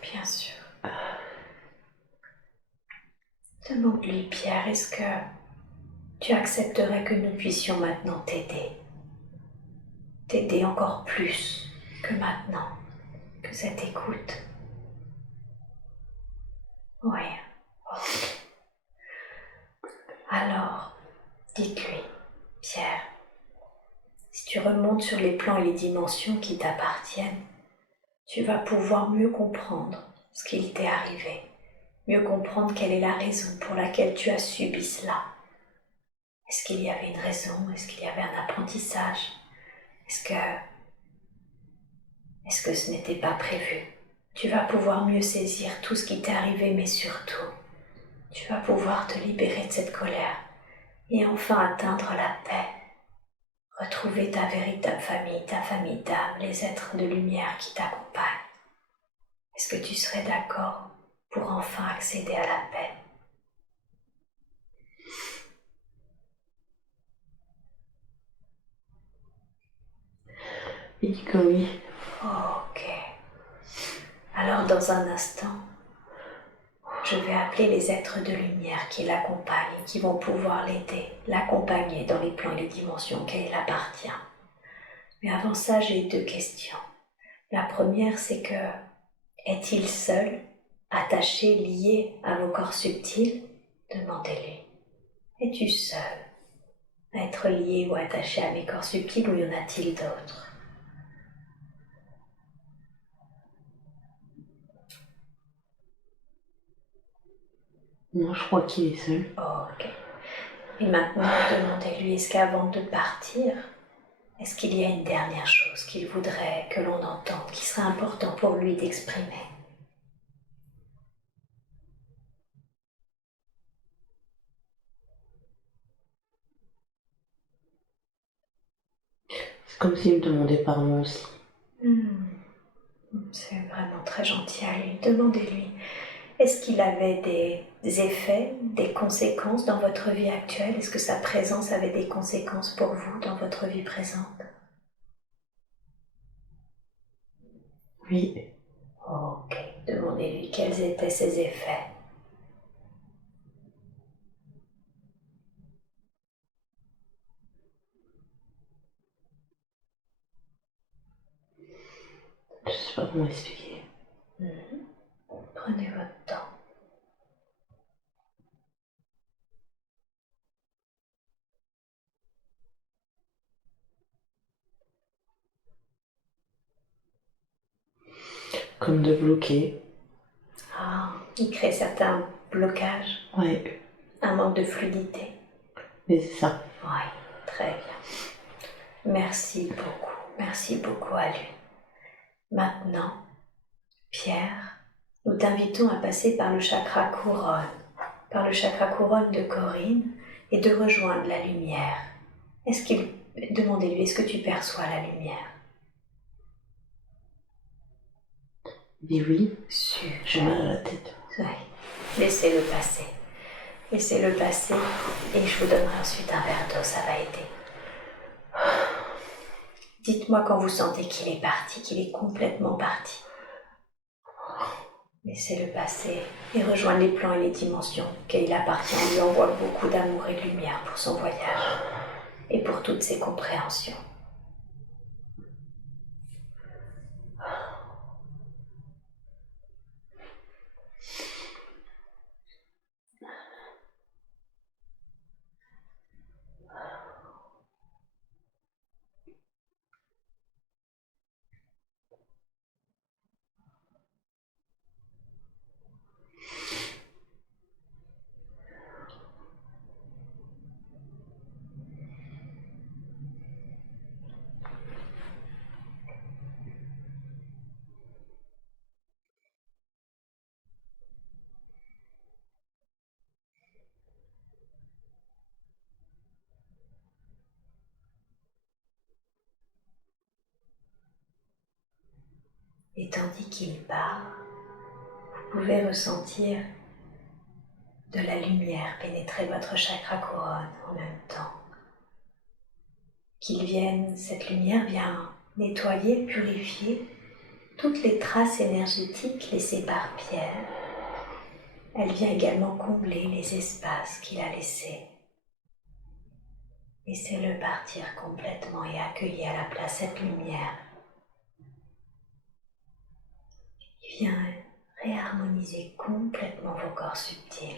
bien sûr. Demande-lui, Pierre, est-ce que tu accepterais que nous puissions maintenant t'aider? T'aider encore plus que maintenant, que cette écoute. Oui. Ok. Alors, dites-lui, Pierre, si tu remontes sur les plans et les dimensions qui t'appartiennent, tu vas pouvoir mieux comprendre ce qu'il t'est arrivé, mieux comprendre quelle est la raison pour laquelle tu as subi cela. Est-ce qu'il y avait une raison? Est-ce qu'il y avait un apprentissage? Est-ce que ce n'était pas prévu? Tu vas pouvoir mieux saisir tout ce qui t'est arrivé, mais surtout, tu vas pouvoir te libérer de cette colère et enfin atteindre la paix. Retrouver ta véritable famille, ta famille d'âme, les êtres de lumière qui t'accompagnent. Est-ce que tu serais d'accord pour enfin accéder à la paix? Il dit que oui. Ok. Alors dans un instant, je vais appeler les êtres de lumière qui l'accompagnent et qui vont pouvoir l'aider, l'accompagner dans les plans et les dimensions auxquelles il appartient. Mais avant ça, j'ai 2 questions. La première, c'est que, est-il seul, attaché, lié à vos corps subtils? Demandez-lui. Es-tu seul à être lié ou attaché à mes corps subtils ou y en a-t-il d'autres? Moi, je crois qu'il est seul. Ok. Et maintenant, demandez-lui, est-ce qu'avant de partir, est-ce qu'il y a une dernière chose qu'il voudrait que l'on entende, qui serait important pour lui d'exprimer? C'est comme s'il me demandait pardon aussi. C'est vraiment très gentil à lui. Demandez-lui, est-ce qu'il avait des effets, des conséquences dans votre vie actuelle? Est-ce que sa présence avait des conséquences pour vous dans votre vie présente? Oui. Ok, demandez-lui quels étaient ses effets. Je sais pas comment expliquer. Prenez votre temps. Comme de bloquer. Ah, il crée certains blocages, Ouais. un manque de fluidité. Mais c'est ça. Oui, très bien. Merci beaucoup à lui. Maintenant, Pierre, nous t'invitons à passer par le chakra couronne de Corinne et de rejoindre la lumière. Demandez-lui, est-ce que tu perçois la lumière? Il dit oui. Super. J'ai mal à la tête. Oui. Laissez-le passer. Laissez-le passer et je vous donnerai ensuite un verre d'eau, ça va aider. Dites-moi quand vous sentez qu'il est parti, qu'il est complètement parti. Laissez-le passer et rejoindre les plans et les dimensions auxquelles il appartient. On lui envoie beaucoup d'amour et de lumière pour son voyage et pour toutes ses compréhensions. Et tandis qu'il part, vous pouvez ressentir de la lumière pénétrer votre chakra couronne en même temps. Cette lumière vient nettoyer, purifier toutes les traces énergétiques laissées par Pierre. Elle vient également combler les espaces qu'il a laissés. Laissez-le partir complètement et accueillez à la place cette lumière. Il vient réharmoniser complètement vos corps subtils.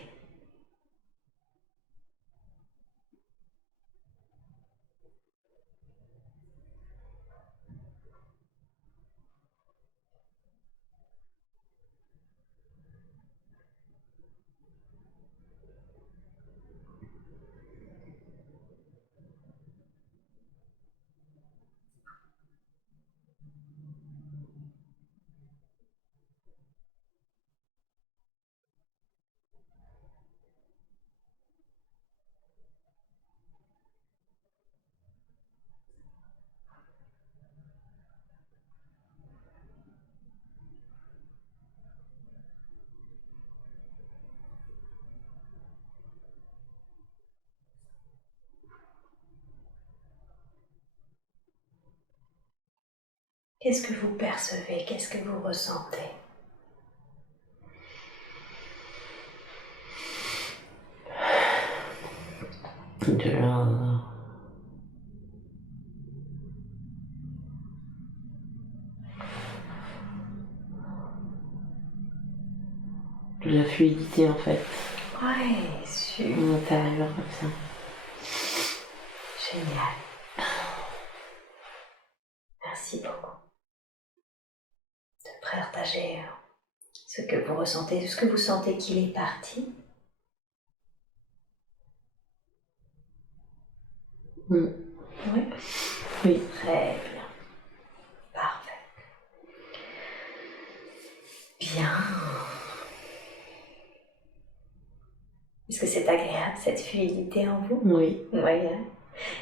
Qu'est-ce que vous percevez? Qu'est-ce que vous ressentez? De la fluidité en fait. Ouais, super. À l'intérieur comme ça. Génial. Merci beaucoup de partager ce que vous ressentez. Est-ce que vous sentez qu'il est parti? Mm. Oui. Oui. Très bien. Parfait. Bien. Est-ce que c'est agréable, cette fluidité en vous? Oui. Oui. Hein?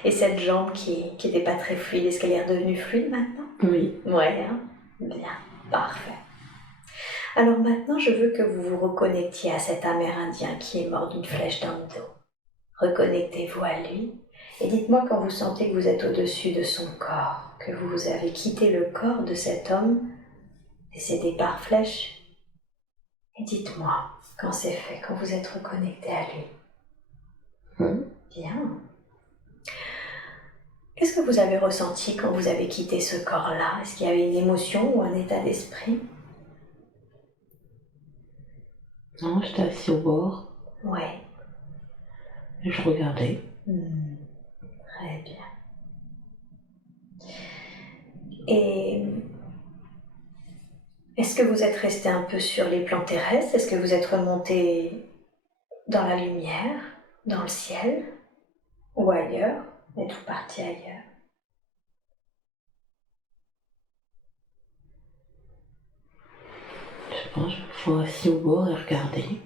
Et cette jambe qui n'était pas très fluide, est-ce qu'elle est redevenue fluide maintenant? Oui. Oui. Hein? Bien. Parfait. Alors maintenant, je veux que vous vous reconnectiez à cet Amérindien qui est mort d'une flèche dans le dos. Reconnectez-vous à lui et dites-moi quand vous sentez que vous êtes au-dessus de son corps, que vous avez quitté le corps de cet homme décédé par flèche. Et dites-moi quand c'est fait, quand vous êtes reconnecté à lui. Bien. Qu'est-ce que vous avez ressenti quand vous avez quitté ce corps-là? Est-ce qu'il y avait une émotion ou un état d'esprit? Non, j'étais assis au bord. Ouais. Et je regardais. Très bien. Et est-ce que vous êtes resté un peu sur les plans terrestres? Est-ce que vous êtes remonté dans la lumière, dans le ciel ou ailleurs? Êtes-vous parti ailleurs? Je pense qu'il faut assis au bord et regarder.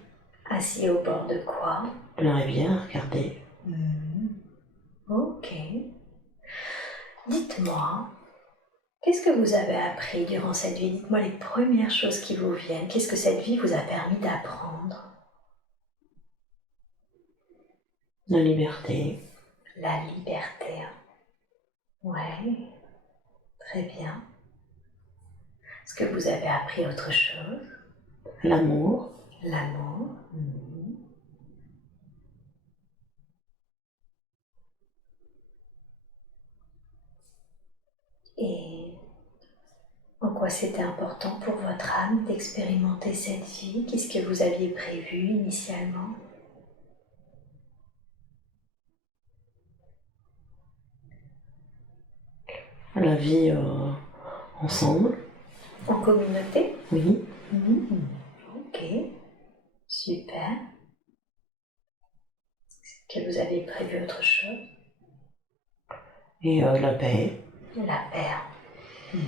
Assis au bord de quoi? De la rivière, regarder. Ok. Dites-moi, qu'est-ce que vous avez appris durant cette vie? Dites-moi les premières choses qui vous viennent. Qu'est-ce que cette vie vous a permis d'apprendre? La liberté. La liberté. Ouais, très bien. Est-ce que vous avez appris autre chose? L'amour. L'amour. Et en quoi c'était important pour votre âme d'expérimenter cette vie? Qu'est-ce que vous aviez prévu initialement? La vie ensemble. En communauté? Oui. Ok, super. Est-ce que vous avez prévu autre chose? Et la paix. La paix.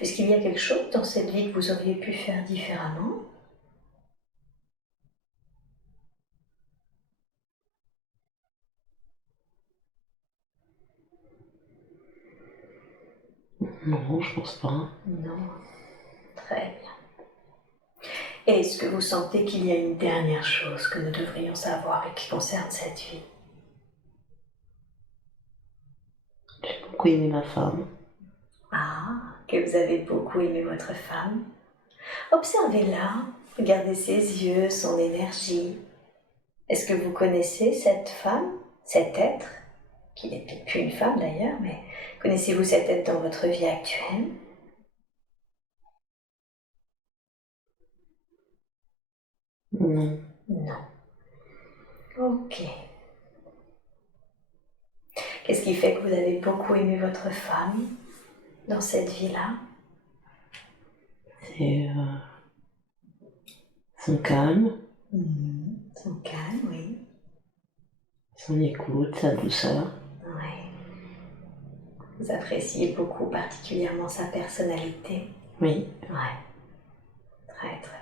Est-ce qu'il y a quelque chose dans cette vie que vous auriez pu faire différemment? Non, je pense pas. Non. Très bien. Et est-ce que vous sentez qu'il y a une dernière chose que nous devrions savoir et qui concerne cette vie? J'ai beaucoup aimé ma femme. Ah, que vous avez beaucoup aimé votre femme. Observez-la, regardez ses yeux, son énergie. Est-ce que vous connaissez cette femme, cet être, qui n'est peut-être plus une femme d'ailleurs, mais connaissez-vous cet être dans votre vie actuelle? Non. Non. Ok. Qu'est-ce qui fait que vous avez beaucoup aimé votre femme dans cette vie-là? C'est son calme, Son calme, oui. son écoute, sa douceur. Ouais. Vous appréciez beaucoup particulièrement sa personnalité? Oui. Ouais. Très, très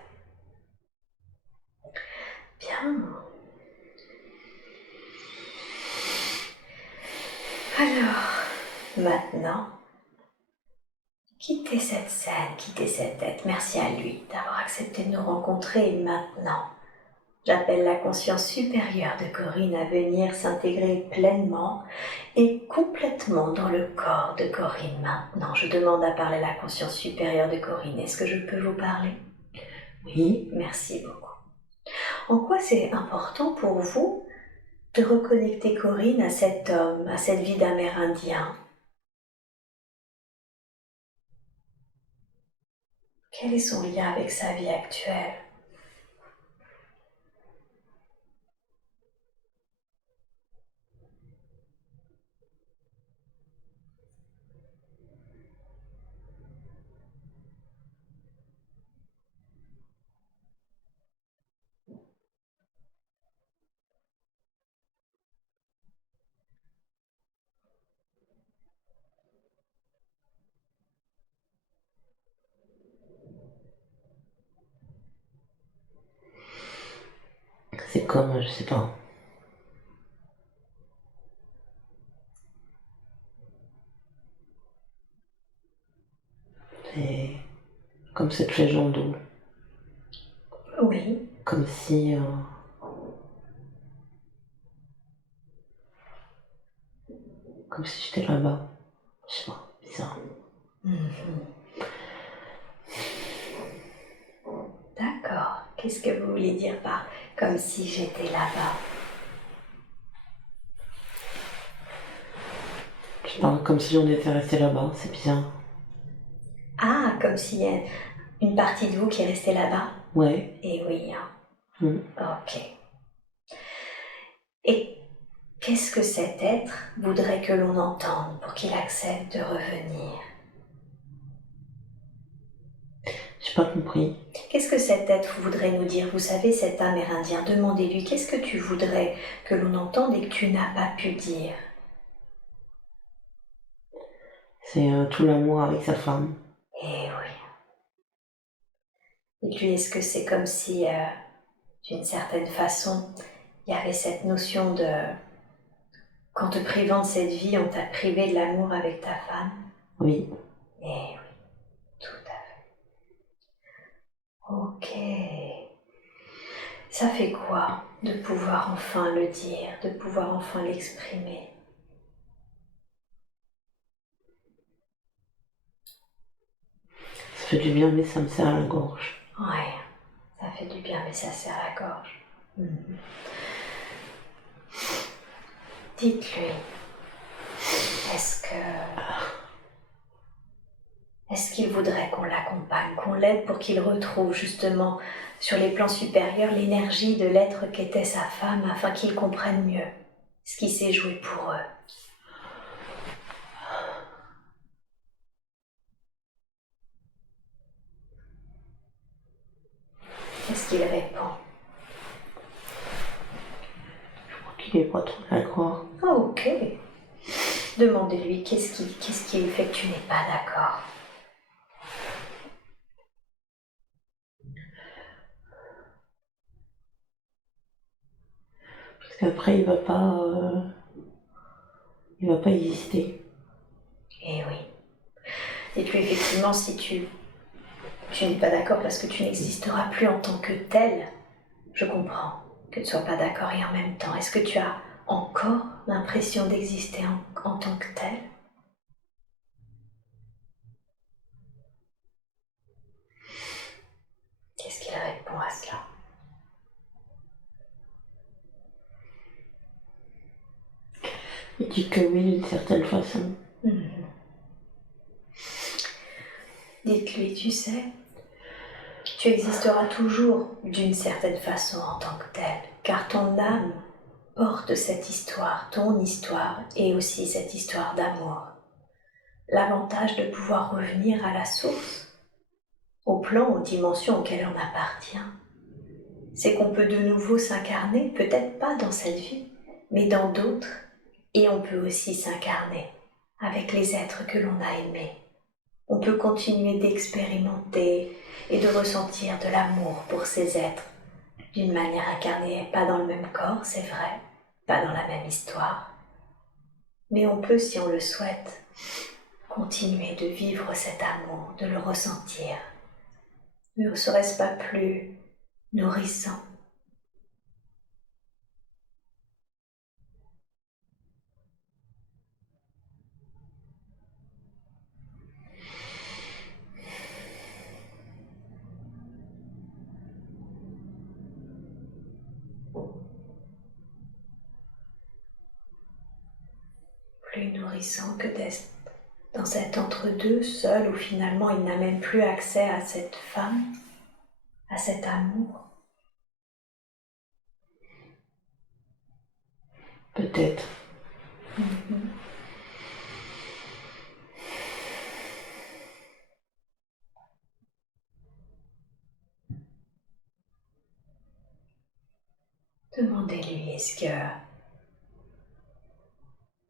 bien. Alors, maintenant, quittez cette scène, quittez cette tête. Merci à lui d'avoir accepté de nous rencontrer. Et maintenant, J'appelle la conscience supérieure de Corinne à venir s'intégrer pleinement et complètement dans le corps de Corinne maintenant. Je demande à parler à la conscience supérieure de Corinne. Est-ce que je peux vous parler? Oui. Merci beaucoup. En quoi c'est important pour vous de reconnecter Corinne à cet homme, à cette vie d'Amérindien? Quel est son lien avec sa vie actuelle? C'est comme, je sais pas. C'est comme cette légende d'eau. Oui. Comme si... comme si j'étais là-bas. Je sais pas, bizarre. D'accord. Qu'est-ce que vous voulez dire par comme si j'étais là-bas? Je parle comme si on était resté là-bas, c'est bizarre. Ah, comme s'il y a une partie de vous qui est restée là-bas? Ouais. Et oui. Ok. Et qu'est-ce que cet être voudrait que l'on entende pour qu'il accepte de revenir? J'ai pas compris. Qu'est-ce que cet être voudrait nous dire? Vous savez, cet Amérindien, demandez-lui, qu'est-ce que tu voudrais que l'on entende et que tu n'as pas pu dire? C'est tout l'amour avec sa femme. Eh oui. Dites-lui, est-ce que c'est comme si, d'une certaine façon, il y avait cette notion de qu'en te privant de cette vie, on t'a privé de l'amour avec ta femme? Oui. Eh oui, tout à fait. Ok. Ça fait quoi de pouvoir enfin le dire, de pouvoir enfin l'exprimer? Ça fait du bien, mais ça me serre à la gorge. Ouais, ça fait du bien, mais ça serre la gorge. Dites-lui, est-ce qu'il voudrait qu'on l'accompagne, qu'on l'aide pour qu'il retrouve justement sur les plans supérieurs l'énergie de l'être qu'était sa femme afin qu'il comprenne mieux ce qui s'est joué pour eux? Qu'est-ce qu'il répond? Je crois qu'il est pas trop d'accord. Oh, ok. Demandez-lui qu'est-ce qui fait que tu n'es pas d'accord. Parce qu'après, il va pas exister. Eh oui. Dites-lui effectivement si tu n'es pas d'accord parce que tu n'existeras plus en tant que tel. Je comprends que tu ne sois pas d'accord et en même temps, est-ce que tu as encore l'impression d'exister en tant que tel? Qu'est-ce qu'il répond à cela? Il dit que oui, d'une certaine façon. Dites-lui, tu sais, tu existeras toujours d'une certaine façon en tant que tel, car ton âme porte cette histoire, ton histoire, et aussi cette histoire d'amour. L'avantage de pouvoir revenir à la source, au plan, aux dimensions auxquelles on appartient, c'est qu'on peut de nouveau s'incarner, peut-être pas dans cette vie, mais dans d'autres, et on peut aussi s'incarner avec les êtres que l'on a aimés. On peut continuer d'expérimenter et de ressentir de l'amour pour ces êtres d'une manière incarnée, pas dans le même corps, c'est vrai, pas dans la même histoire, mais on peut, si on le souhaite, continuer de vivre cet amour, de le ressentir. Ne serait-ce pas plus nourrissant lui nourrissant que d'être dans cet entre-deux seul où finalement il n'a même plus accès à cette femme, à cet amour. Peut-être. Demandez-lui,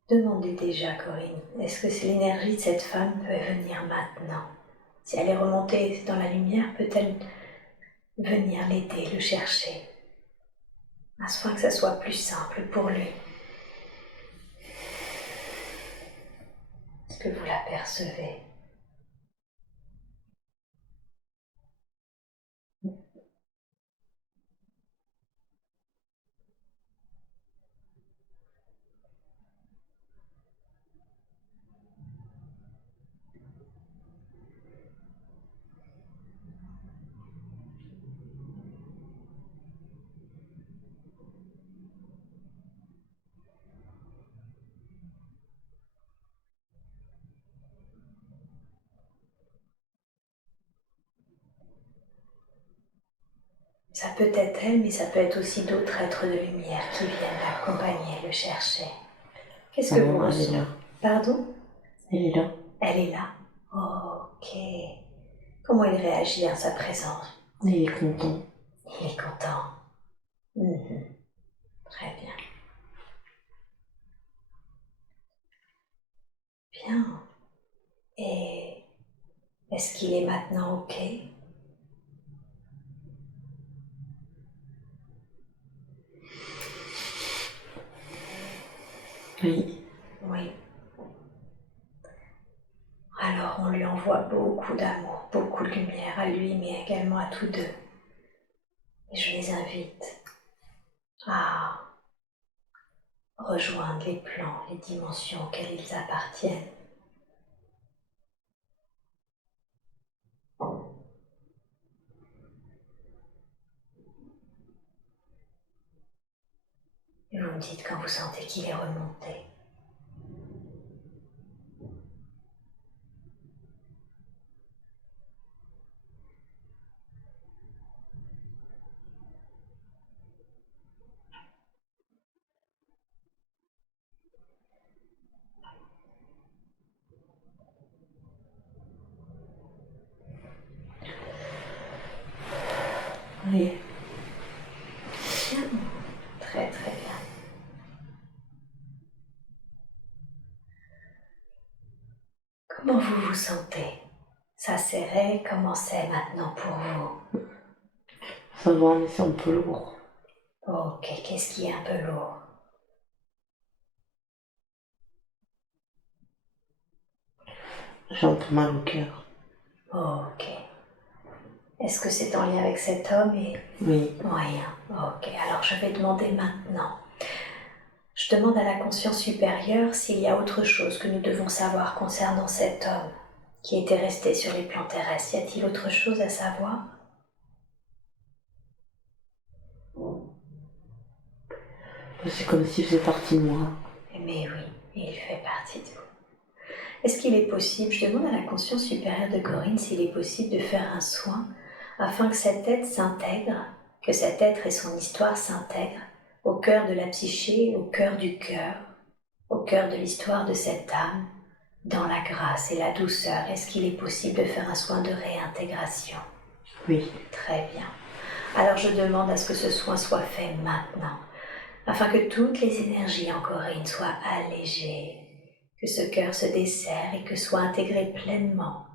demandez déjà, Corinne, est-ce que l'énergie de cette femme peut venir maintenant? Si elle est remontée dans la lumière, peut-elle venir l'aider, le chercher, afin que ça soit plus simple pour lui? Est-ce que vous l'apercevez? Ça peut être elle, mais ça peut être aussi d'autres êtres de lumière qui viennent l'accompagner, le chercher. Qu'est-ce que vous Elle est ressentez? là. Pardon? Elle est là. Elle est là. Ok. Comment il réagit à sa présence? Il est content. Il est content. Très bien. Bien. Et est-ce qu'il est maintenant ok? Oui. Oui. Alors on lui envoie beaucoup d'amour, beaucoup de lumière à lui, mais également à tous deux. Et je les invite à rejoindre les plans, les dimensions auxquelles ils appartiennent. Et vous me dites quand vous sentez qu'il est remonté. Oui. Bien. Très très bien. Comment vous vous sentez? Ça serré, comment c'est maintenant pour vous? Ça va, mais c'est un peu lourd. Ok, qu'est-ce qui est un peu lourd? J'ai un peu mal au cœur. Ok. Est-ce que c'est en lien avec cet homme et... Oui. Moyen. Ok, alors je vais demander maintenant. Je demande à la conscience supérieure s'il y a autre chose que nous devons savoir concernant cet homme qui était resté sur les plans terrestres. Y a-t-il autre chose à savoir? C'est comme s'il faisait partie de moi. Mais oui, il fait partie de vous. Est-ce qu'il est possible, je demande à la conscience supérieure de Corinne s'il est possible de faire un soin afin que cet être s'intègre, que cet être et son histoire s'intègrent au cœur de la psyché, au cœur du cœur, au cœur de l'histoire de cette âme, dans la grâce et la douceur. Est-ce qu'il est possible de faire un soin de réintégration? Oui. Très bien. Alors je demande à ce que ce soin soit fait maintenant, afin que toutes les énergies en Corinne soient allégées, que ce cœur se desserre et que soit intégré pleinement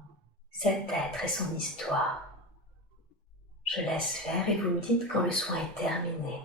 cet être et son histoire. Je laisse faire et vous me dites quand le soin est terminé.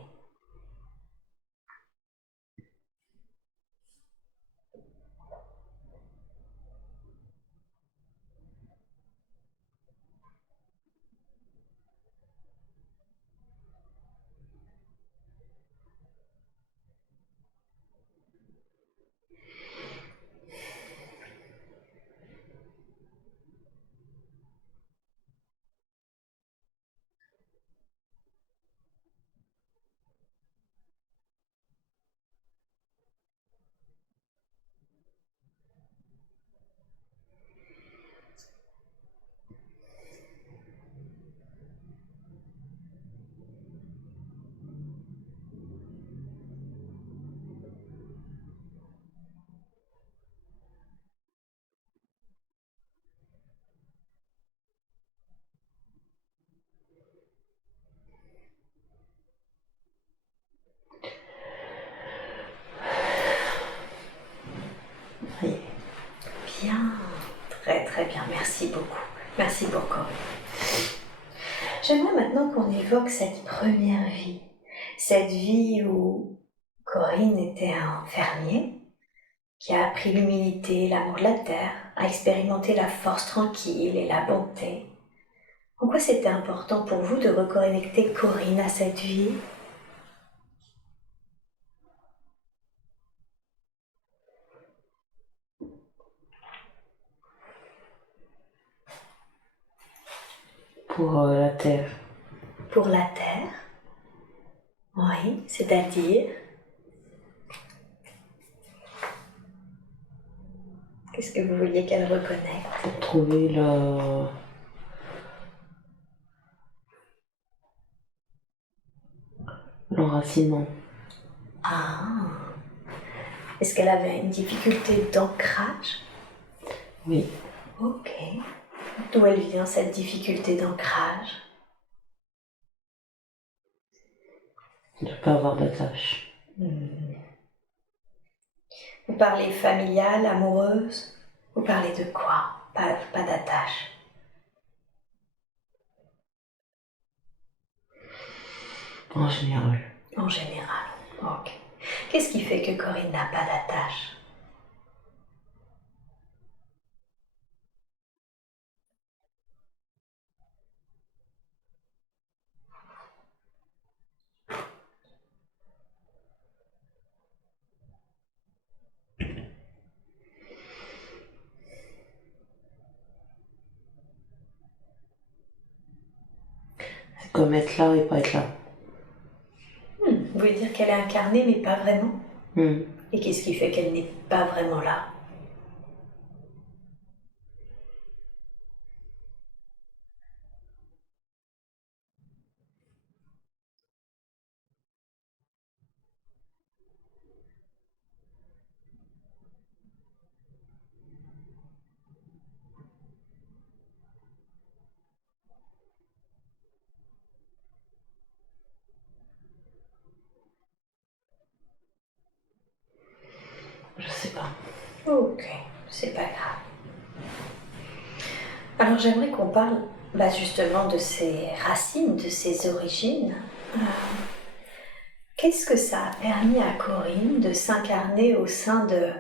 très bien. Merci beaucoup. Merci pour Corinne. J'aimerais maintenant qu'on évoque cette première vie. Cette vie où Corinne était un fermier qui a appris l'humilité, l'amour de la terre, a expérimenté la force tranquille et la bonté. En quoi c'était important pour vous de reconnecter Corinne à cette vie? Pour la terre. Pour la terre? Oui, c'est-à-dire? Qu'est-ce que vous vouliez qu'elle reconnecte? Pour trouver l'enracinement. Ah! Est-ce qu'elle avait une difficulté d'ancrage? Oui. Ok. D'où elle vient cette difficulté d'ancrage? De ne pas avoir d'attache. Vous parlez familiale, amoureuse? Vous parlez de quoi? Pas d'attache. En général. En général. Ok. Qu'est-ce qui fait que Corinne n'a pas d'attache? C'est comme être là et pas être là. Vous voulez dire qu'elle est incarnée mais pas vraiment? Et qu'est-ce qui fait qu'elle n'est pas vraiment là? Je sais pas. Ok, c'est pas grave. Alors j'aimerais qu'on parle justement de ses racines, de ses origines. Qu'est-ce que ça a permis à Corinne de s'incarner au sein de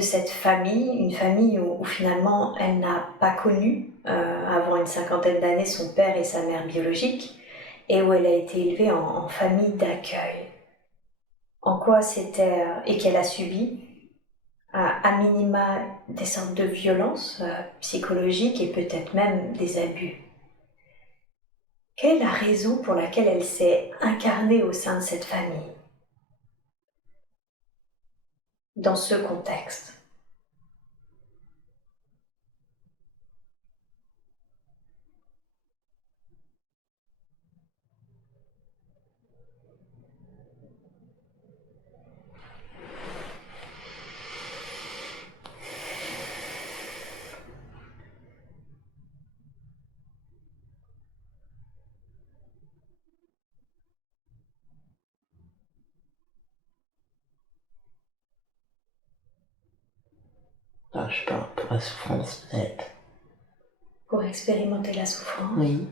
cette famille, une famille où finalement elle n'a pas connu avant une cinquantaine d'années son père et sa mère biologique, et où elle a été élevée en famille d'accueil? En quoi c'était, et qu'elle a subi à minima des sortes de violences psychologiques et peut-être même des abus. Quelle est la raison pour laquelle elle s'est incarnée au sein de cette famille, dans ce contexte? Ah, je sais pas, pour la souffrance peut-être. Pour expérimenter la souffrance? Oui.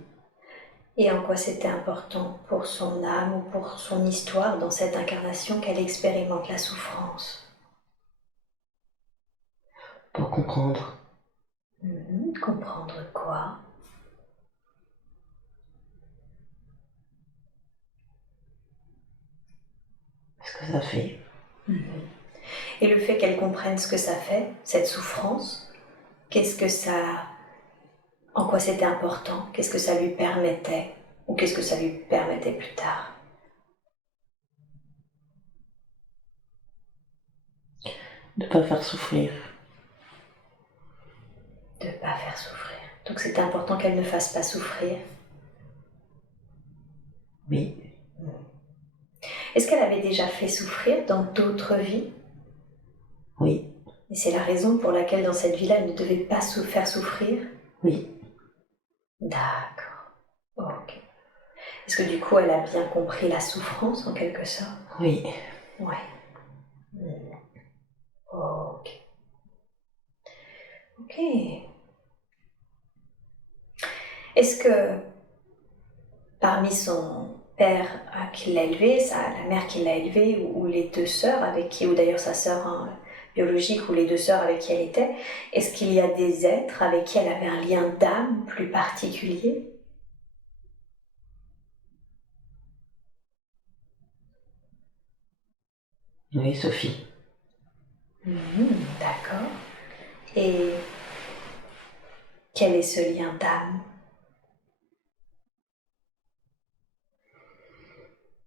Et en quoi c'était important pour son âme ou pour son histoire dans cette incarnation qu'elle expérimente la souffrance? Pour comprendre. Comprendre quoi? Ce que ça fait. Et le fait qu'elle comprenne ce que ça fait, cette souffrance, en quoi c'était important? Qu'est-ce que ça lui permettait? Ou qu'est-ce que ça lui permettait plus tard? De ne pas faire souffrir. De ne pas faire souffrir. Donc c'était important qu'elle ne fasse pas souffrir. Oui. Est-ce qu'elle avait déjà fait souffrir dans d'autres vies? Oui. Et c'est la raison pour laquelle dans cette vie-là, elle ne devait pas faire souffrir? Oui. D'accord. Ok. Est-ce que du coup, elle a bien compris la souffrance en quelque sorte? Oui. Ouais. Ok. Ok. Est-ce que parmi son père qui l'a élevé, la mère qui l'a élevé, ou les deux sœurs avec qui, ou d'ailleurs sa sœur biologique, ou les deux sœurs avec qui elle était, est-ce qu'il y a des êtres avec qui elle avait un lien d'âme plus particulier? Oui, Sophie. D'accord. Et quel est ce lien d'âme?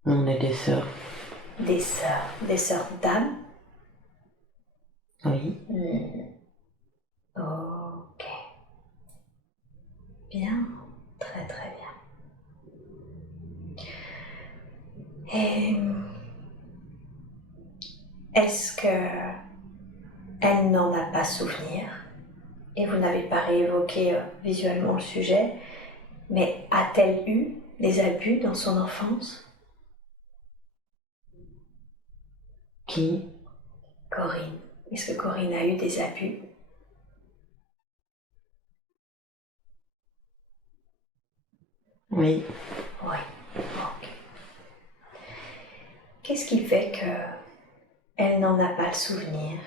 On est des sœurs. Des sœurs d'âme? Oui. Ok. Bien, très très bien. Et est-ce que elle n'en a pas souvenir? Et vous n'avez pas réévoqué visuellement le sujet, mais a-t-elle eu des abus dans son enfance? Qui? Corinne. Est-ce que Corinne a eu des abus? Oui. Oui. Ok. Qu'est-ce qui fait que elle n'en a pas le souvenir?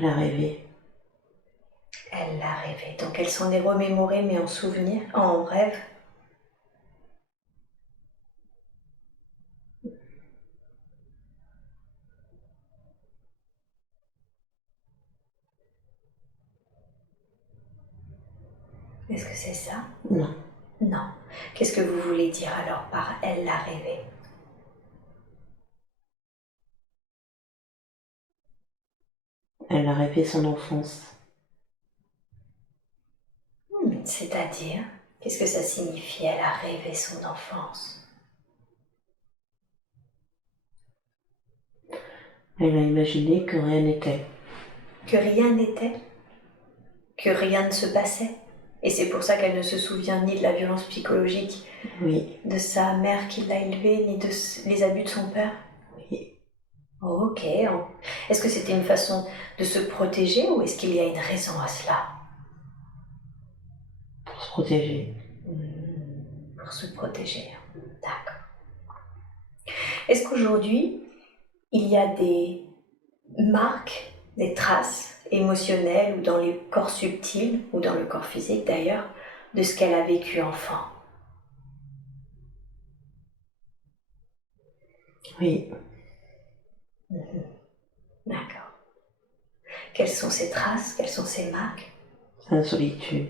Elle a rêvé. Elle l'a rêvé. Donc elle s'en est remémorée, mais en souvenir, en rêve. Est-ce que c'est ça? Non. Non. Qu'est-ce que vous voulez dire alors par elle l'a rêvé? Elle a rêvé son enfance. C'est-à-dire, qu'est-ce que ça signifie? Elle a rêvé son enfance. Elle a imaginé que rien n'était. Que rien n'était? Que rien ne se passait? Et c'est pour ça qu'elle ne se souvient ni de la violence psychologique Oui. de sa mère qui l'a élevée, ni de les abus de son père? Oui. Ok. Est-ce que c'était une façon de se protéger ou est-ce qu'il y a une raison à cela? Pour se protéger. Pour se protéger. D'accord. Est-ce qu'aujourd'hui, il y a des marques, des traces émotionnelles ou dans les corps subtils ou dans le corps physique d'ailleurs de ce qu'elle a vécu enfant? Oui. D'accord. Quelles sont ces traces? Quelles sont ces marques? Sa solitude.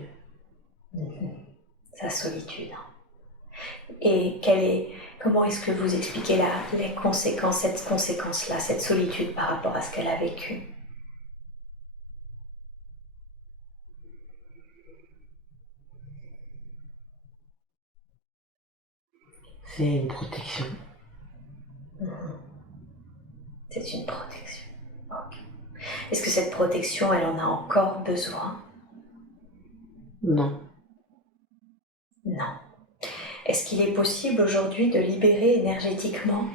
Sa solitude. Et comment est-ce que vous expliquez les conséquences, cette conséquence-là, cette solitude par rapport à ce qu'elle a vécu? C'est une protection. C'est une protection. Ok. Est-ce que cette protection, elle en a encore besoin? Non. Non. Est-ce qu'il est possible aujourd'hui de libérer énergétiquement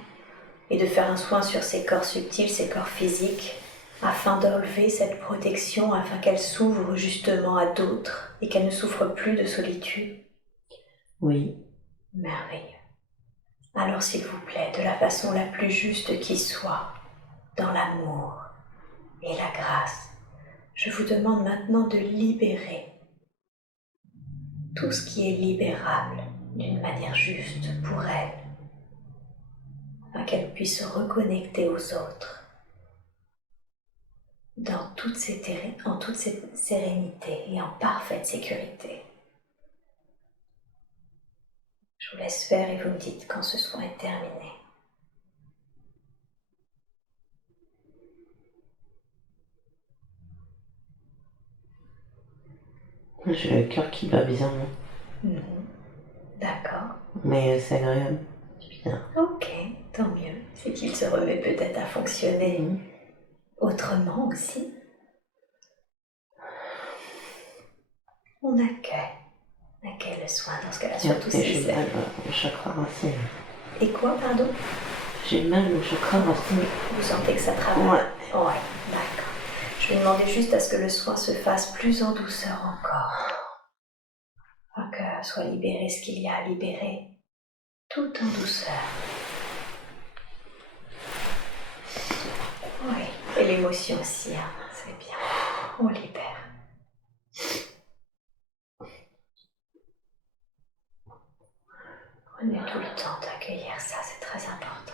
et de faire un soin sur ses corps subtils, ses corps physiques, afin d'enlever cette protection, afin qu'elle s'ouvre justement à d'autres et qu'elle ne souffre plus de solitude? Oui. Merveilleux. Alors s'il vous plaît, de la façon la plus juste qui soit, dans l'amour et la grâce, je vous demande maintenant de libérer tout ce qui est libérable d'une manière juste pour elle, afin qu'elle puisse se reconnecter aux autres en toute cette sérénité et en parfaite sécurité. Je vous laisse faire et vous me dites quand ce soin est terminé. J'ai le cœur qui bat bizarrement. D'accord. mais c'est agréable. C'est bien. Ok, tant mieux. C'est qu'il se remet peut-être à fonctionner autrement aussi. On accueille le soin dans ce cas-là, surtout si j'ai c'est... mal au chakra racine. Et quoi, pardon? J'ai mal au chakra racine. Vous sentez que ça travaille? Ouais, d'accord. Je vais demander juste à ce que le soin se fasse plus en douceur encore. Afin que soit libéré ce qu'il y a à libérer, tout en douceur. Oui, et l'émotion aussi, hein, c'est bien. On libère. Prenez tout le temps d'accueillir ça, c'est très important.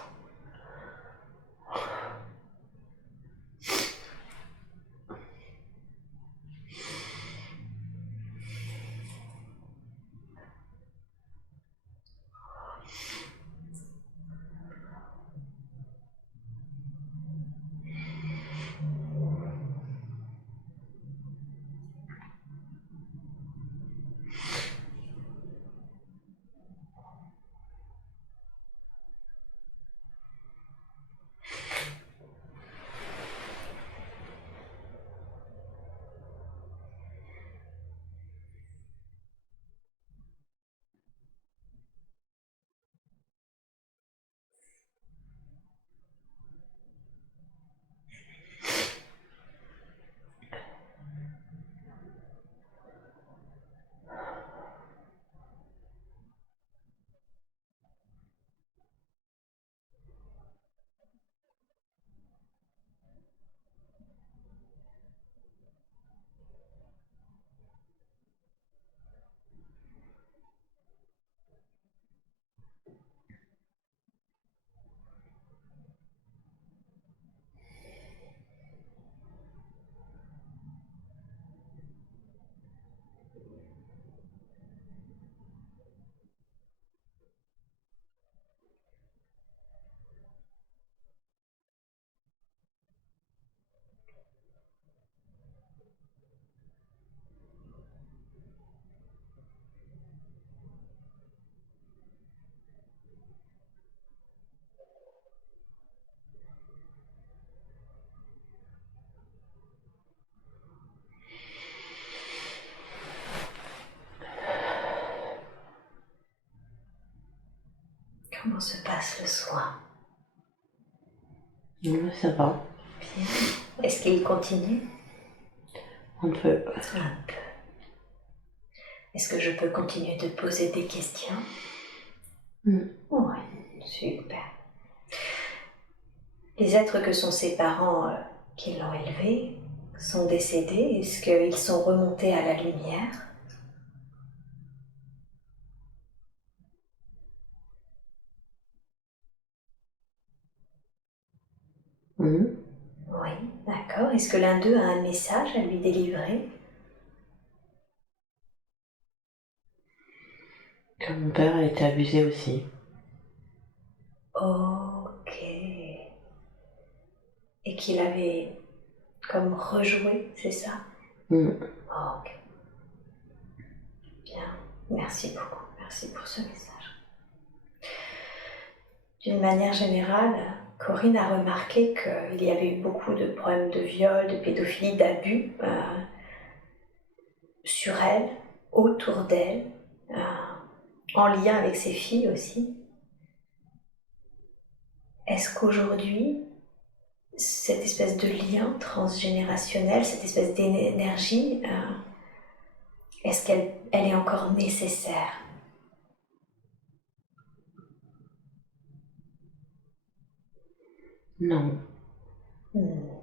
Comment se passe le soin? Ça va. Bien. Est-ce qu'il continue? Un peu. Un peu. Est-ce que je peux continuer de poser des questions? Oui, super. Les êtres que sont ses parents qui l'ont élevé sont décédés. Est-ce qu'ils sont remontés à la lumière? Oui, d'accord. Est-ce que l'un d'eux a un message à lui délivrer? Que mon père a été abusé aussi. Ok. Et qu'il avait comme rejoué, c'est ça? Ok. Bien. Merci beaucoup. Merci pour ce message. D'une manière générale, Corinne a remarqué qu'il y avait eu beaucoup de problèmes de viol, de pédophilie, d'abus sur elle, autour d'elle, en lien avec ses filles aussi. Est-ce qu'aujourd'hui, cette espèce de lien transgénérationnel, cette espèce d'énergie, est-ce qu'elle est encore nécessaire? Non. Non.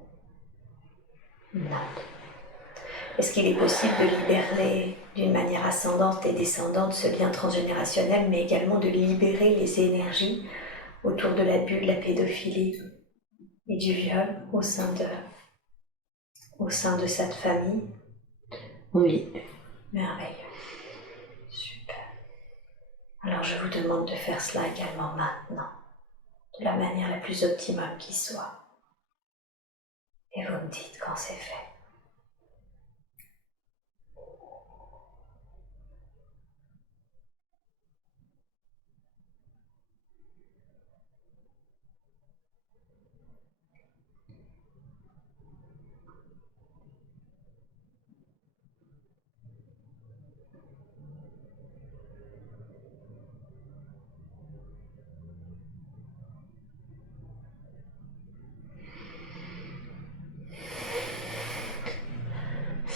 Est-ce qu'il est possible de libérer d'une manière ascendante et descendante ce lien transgénérationnel, mais également de libérer les énergies autour de l'abus, de la pédophilie et du viol au sein de cette famille? Oui. Merveilleux. Super. Alors je vous demande de faire cela également maintenant, de la manière la plus optimum qui soit. Et vous me dites quand c'est fait.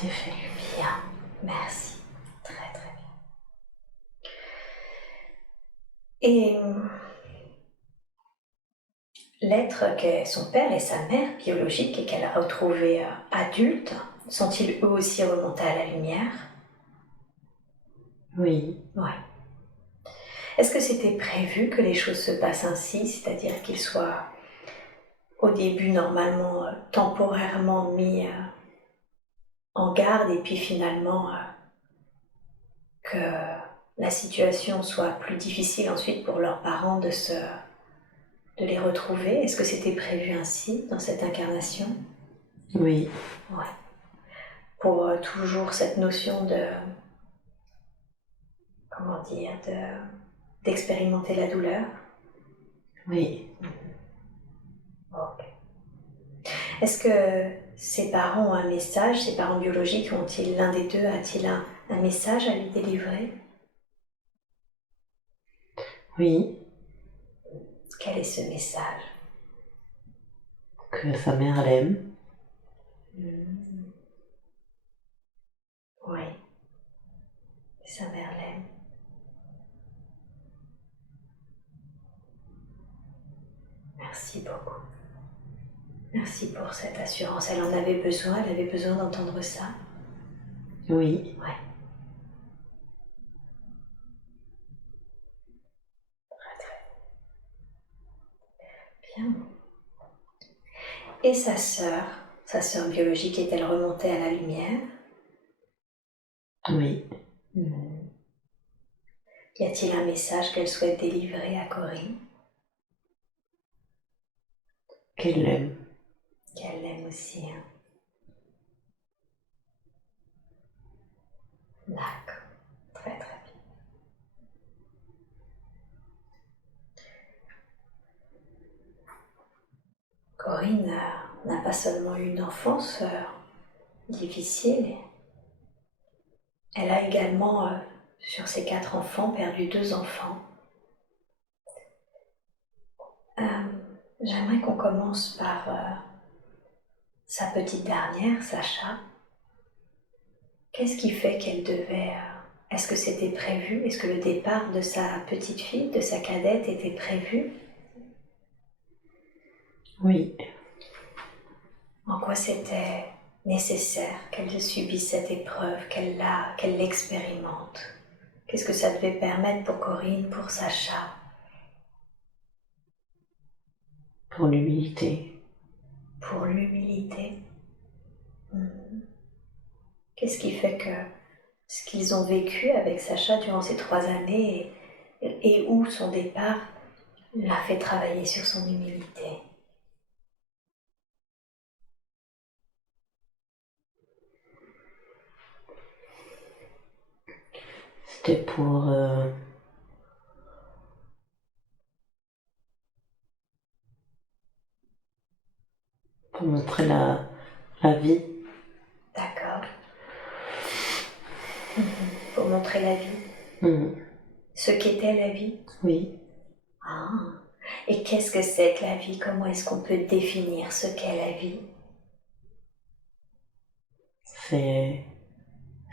c'est fait. Bien, merci. Très très bien. Et l'être qu'est son père et sa mère biologique et qu'elle a retrouvé adulte, sont-ils eux aussi remontés à la lumière? Oui, Ouais. Est-ce que c'était prévu que les choses se passent ainsi, c'est-à-dire qu'ils soient au début normalement temporairement mis en garde et puis finalement que la situation soit plus difficile ensuite pour leurs parents de les retrouver? Est-ce que c'était prévu ainsi dans cette incarnation? oui, Ouais. Pour toujours cette notion de, comment dire, d'expérimenter la douleur? oui. Ok. Est-ce que ses parents ont un message, ses parents biologiques, ont-ils, l'un des deux a-t-il un message à lui délivrer? Oui, Quel est ce message? que sa mère l'aime. Oui, sa mère l'aime. Merci beaucoup. Merci pour cette assurance. Elle en avait besoin, elle avait besoin d'entendre ça. Oui, Ouais, très très bien. Et sa sœur biologique, est-elle remontée à la lumière? oui. Y a-t-il un message qu'elle souhaite délivrer à Corinne? Qu'elle l'aime. Qu'elle l'aime aussi, hein? D'accord, très très bien. Corinne n'a pas seulement eu une enfance difficile, elle a également, sur ses 4 enfants, perdu 2 enfants. J'aimerais qu'on commence par sa petite dernière, Sacha. Qu'est-ce qui fait qu'elle devait... est-ce que c'était prévu? Est-ce que le départ de sa petite fille, de sa cadette, était prévu? Oui, En quoi c'était nécessaire qu'elle subisse cette épreuve, qu'elle l'expérimente? Qu'est-ce que ça devait permettre pour Corinne, pour Sacha? pour l'humilité. Pour l'humilité. Qu'est-ce qui fait que ce qu'ils ont vécu avec Sacha durant ces 3 années et où son départ l'a fait travailler sur son humilité? C'était pour montrer la vie. D'accord. Pour montrer la vie. Mhm. Ce qu'était la vie. Oui, Ah. Et qu'est-ce que c'est que la vie? Comment est-ce qu'on peut définir ce qu'est la vie?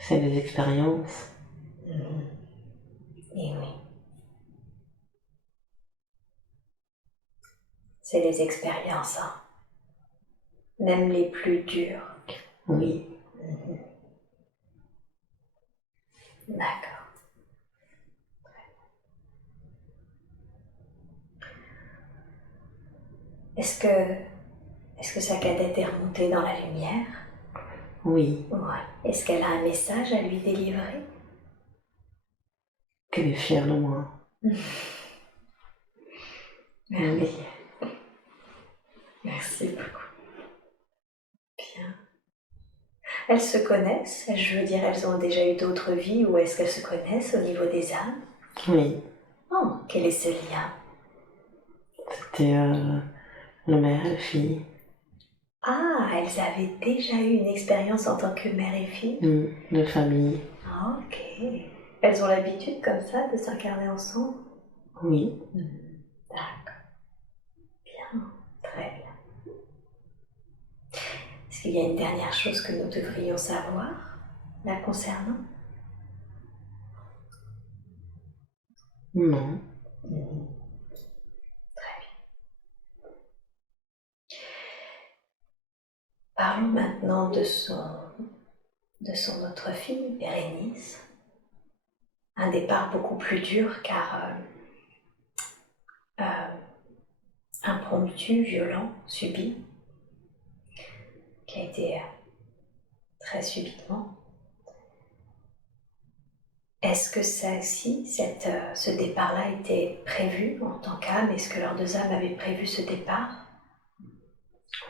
c'est des expériences. Et oui. C'est les expériences, hein. Même les plus dures. Oui, D'accord. Est-ce que sa cadette est remontée dans la lumière? oui. Ouais. Est-ce qu'elle a un message à lui délivrer? Qu'elle est fière de moi. Merveilleux. Merci beaucoup. Bien. Elles se connaissent? Je veux dire, elles ont déjà eu d'autres vies ou est-ce qu'elles se connaissent au niveau des âmes? Oui, Oh, quel est ce lien? c'était la mère et la fille. Ah, elles avaient déjà eu une expérience en tant que mère et fille? De famille. Ah, ok. Elles ont l'habitude comme ça de s'incarner ensemble? Oui, D'accord. Bien. Très bien. Est-ce qu'il y a une dernière chose que nous devrions savoir la concernant? Non. Très bien. Parlons maintenant de son autre fille, Bérénice. Un départ beaucoup plus dur car impromptu, violent, subi, qui a été très subitement. Est-ce que ça aussi, ce départ-là était prévu en tant qu'âme? Est-ce que leurs deux âmes avaient prévu ce départ?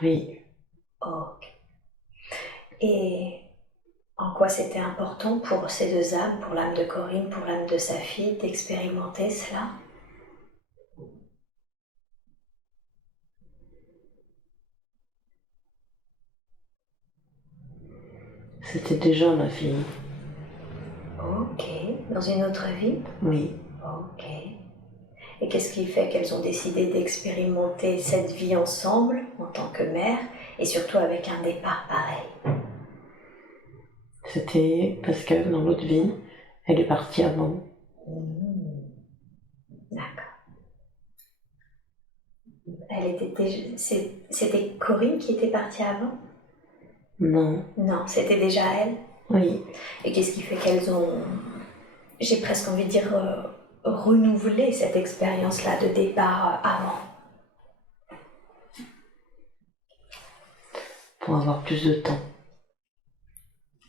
Oui. Ok. Et en quoi c'était important pour ces deux âmes, pour l'âme de Corinne, pour l'âme de sa fille, d'expérimenter cela? C'était déjà ma fille. Ok. Dans une autre vie? Oui. Ok. Et qu'est-ce qui fait qu'elles ont décidé d'expérimenter cette vie ensemble en tant que mère et surtout avec un départ pareil? C'était parce que dans l'autre vie, elle est partie avant. D'accord. C'était Corinne qui était partie avant? Non. Non, c'était déjà elle. Oui. Et qu'est-ce qui fait qu'elles ont, j'ai presque envie de dire, renouvelé cette expérience-là de départ avant? Pour avoir plus de temps.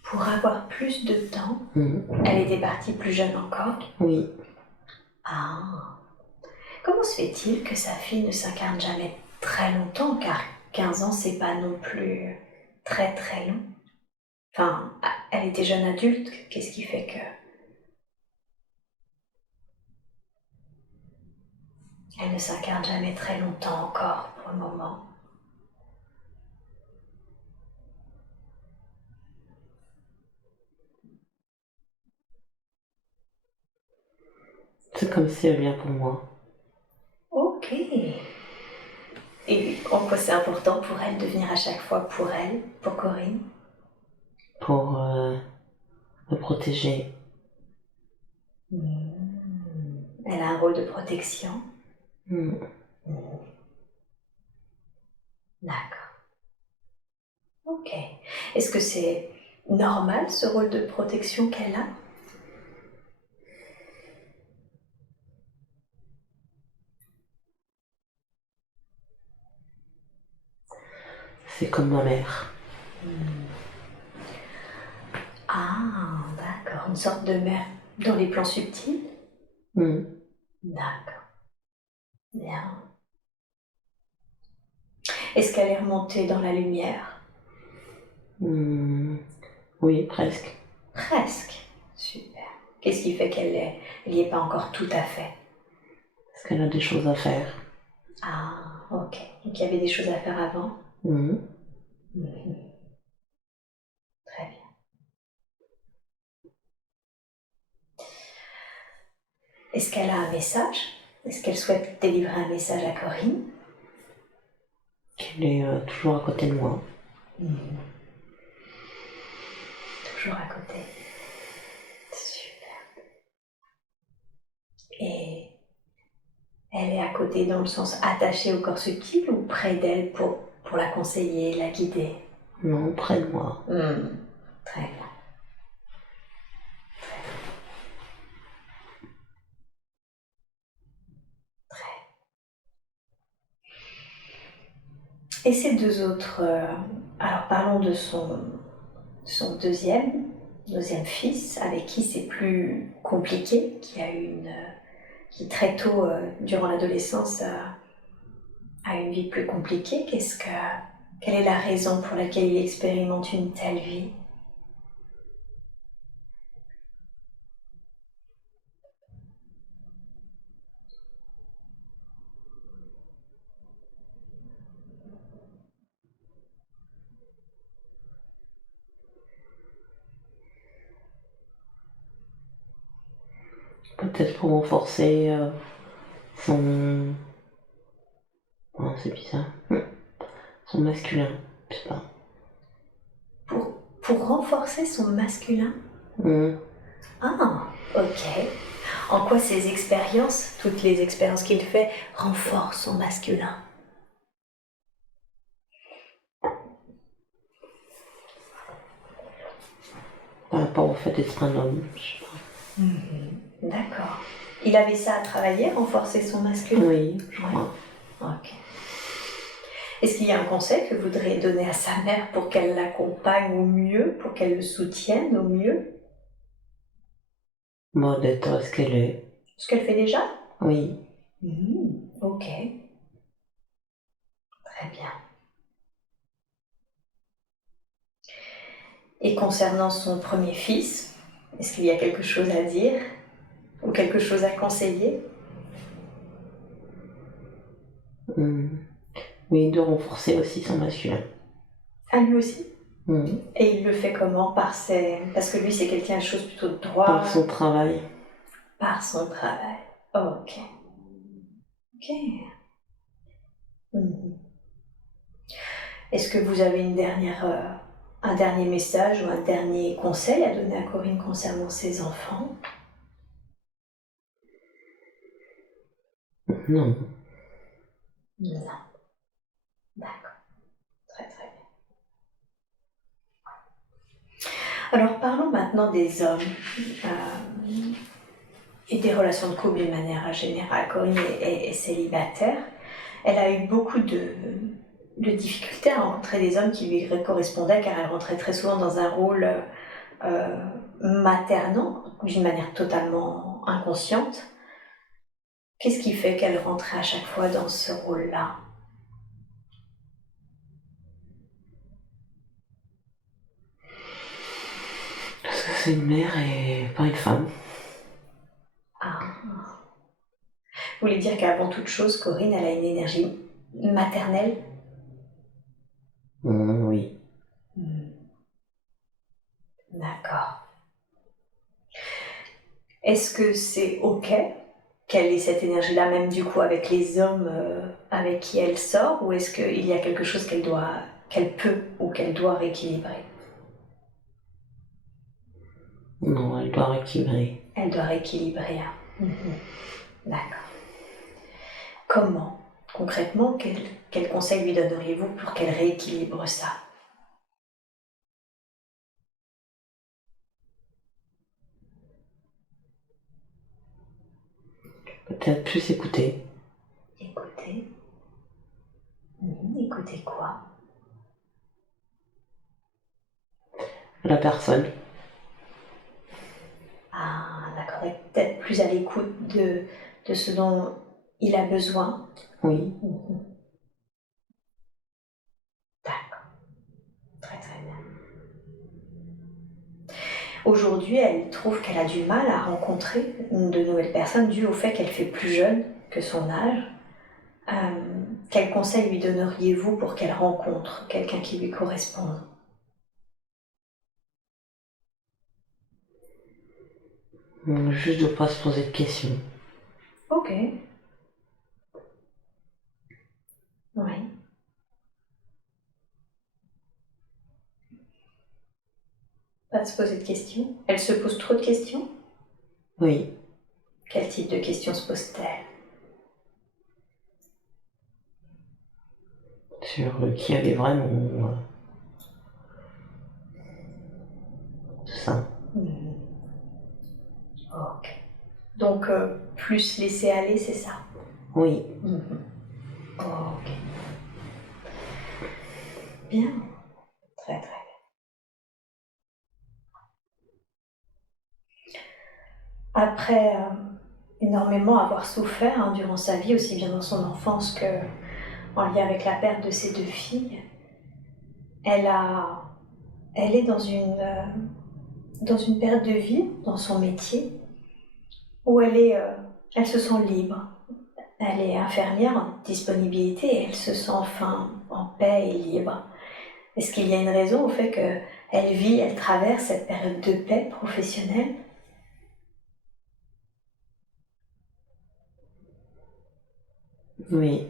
Pour avoir plus de temps? Elle était partie plus jeune encore? Oui. Ah. Comment se fait-il que sa fille ne s'incarne jamais très longtemps, car 15 ans, c'est pas non plus très très long. Enfin, elle était jeune adulte, qu'est-ce qui fait que... Elle ne s'incarne jamais très longtemps encore, pour le moment? C'est comme si elle vient pour moi. Ok. Et en quoi c'est important pour elle de venir à chaque fois pour elle, pour Corinne? Pour me protéger. Elle a un rôle de protection. D'accord. Ok. Est-ce que c'est normal ce rôle de protection qu'elle a? C'est comme ma mère. Ah, d'accord. Une sorte de mère dans les plans subtils? D'accord. Bien. Est-ce qu'elle est remontée dans la lumière? Oui, presque. Presque. Super. Qu'est-ce qui fait qu'elle n'y est pas encore tout à fait? Parce qu'elle a des choses à faire. Ah, ok. Donc il y avait des choses à faire avant? Très bien. Est-ce qu'elle a un message? Est-ce qu'elle souhaite délivrer un message à Corinne? Qu'elle est toujours à côté de moi. Toujours à côté. Super. Et elle est à côté dans le sens attaché au corps subtil ou près d'elle pour la conseiller, la guider? Non, près de moi. Très bien. Et ces deux autres, alors parlons de son deuxième fils, avec qui c'est plus compliqué, qui très tôt, durant l'adolescence, a une vie plus compliquée. Quelle est la raison pour laquelle il expérimente une telle vie? Peut-être pour renforcer son... Oh, c'est bizarre. Son masculin, je sais pas. Pour renforcer son masculin? Ah, ok. En quoi ces expériences, toutes les expériences qu'il fait, renforcent son masculin? Par rapport au fait d'être un homme, je sais pas. D'accord. Il avait ça à travailler, renforcer son masculin? Oui, je crois. Ok. Est-ce qu'il y a un conseil que vous voudriez donner à sa mère pour qu'elle l'accompagne au mieux, pour qu'elle le soutienne au mieux? Moi, d'être ce qu'elle est. Ce qu'elle fait déjà? Oui. Ok. Très bien. Et concernant son premier fils, est-ce qu'il y a quelque chose à dire ou quelque chose à conseiller? Oui, de renforcer aussi son masculin. À lui aussi? Mhm. Et il le fait comment? Parce que lui, c'est quelqu'un de chose plutôt droit. Par son travail. Par son travail. Ok. Ok. Est-ce que vous avez un dernier message ou un dernier conseil à donner à Corinne concernant ses enfants? Non. Non. D'accord. Très très bien. Alors parlons maintenant des hommes et des relations de couple d'une manière générale. Corinne est célibataire. Elle a eu beaucoup de difficultés à rencontrer des hommes qui lui correspondaient car elle rentrait très souvent dans un rôle maternant d'une manière totalement inconsciente. Qu'est-ce qui fait qu'elle rentrait à chaque fois dans ce rôle-là? Parce que c'est une mère et pas une femme. Ah. Vous voulez dire qu'avant toute chose, Corinne, elle a une énergie maternelle? Oui. D'accord. Est-ce que c'est ok qu'elle ait cette énergie-là, même du coup avec les hommes avec qui elle sort, ou est-ce qu'il y a quelque chose qu'elle peut ou qu'elle doit rééquilibrer? Non, elle doit rééquilibrer. Elle doit rééquilibrer. D'accord. Comment? Concrètement, quel conseil lui donneriez-vous pour qu'elle rééquilibre ça? Peut-être plus écouter. Écoutez. Écoutez quoi? La personne. Ah, d'accord. Et peut-être plus à l'écoute de ce dont il a besoin. Oui. D'accord. Très très bien. Aujourd'hui, elle trouve qu'elle a du mal à rencontrer de nouvelles personnes dû au fait qu'elle fait plus jeune que son âge. Quel conseil lui donneriez-vous pour qu'elle rencontre quelqu'un qui lui corresponde? Juste de pas se poser de questions. Ok. Oui. Pas de se poser de questions. Elle se pose trop de questions? Oui. Quel type de questions se pose-t-elle? Sur qui elle est vraiment. Ça. Ok. Donc, plus laisser aller, c'est ça? Oui. Ok. Bien. Très très bien. Après énormément avoir souffert durant sa vie, aussi bien dans son enfance qu'en lien avec la perte de ses deux filles, elle est dans une période de vie, dans son métier, où elle se sent libre. Elle est infirmière en disponibilité et elle se sent enfin en paix et libre. Est-ce qu'il y a une raison au fait elle traverse cette période de paix professionnelle? Oui.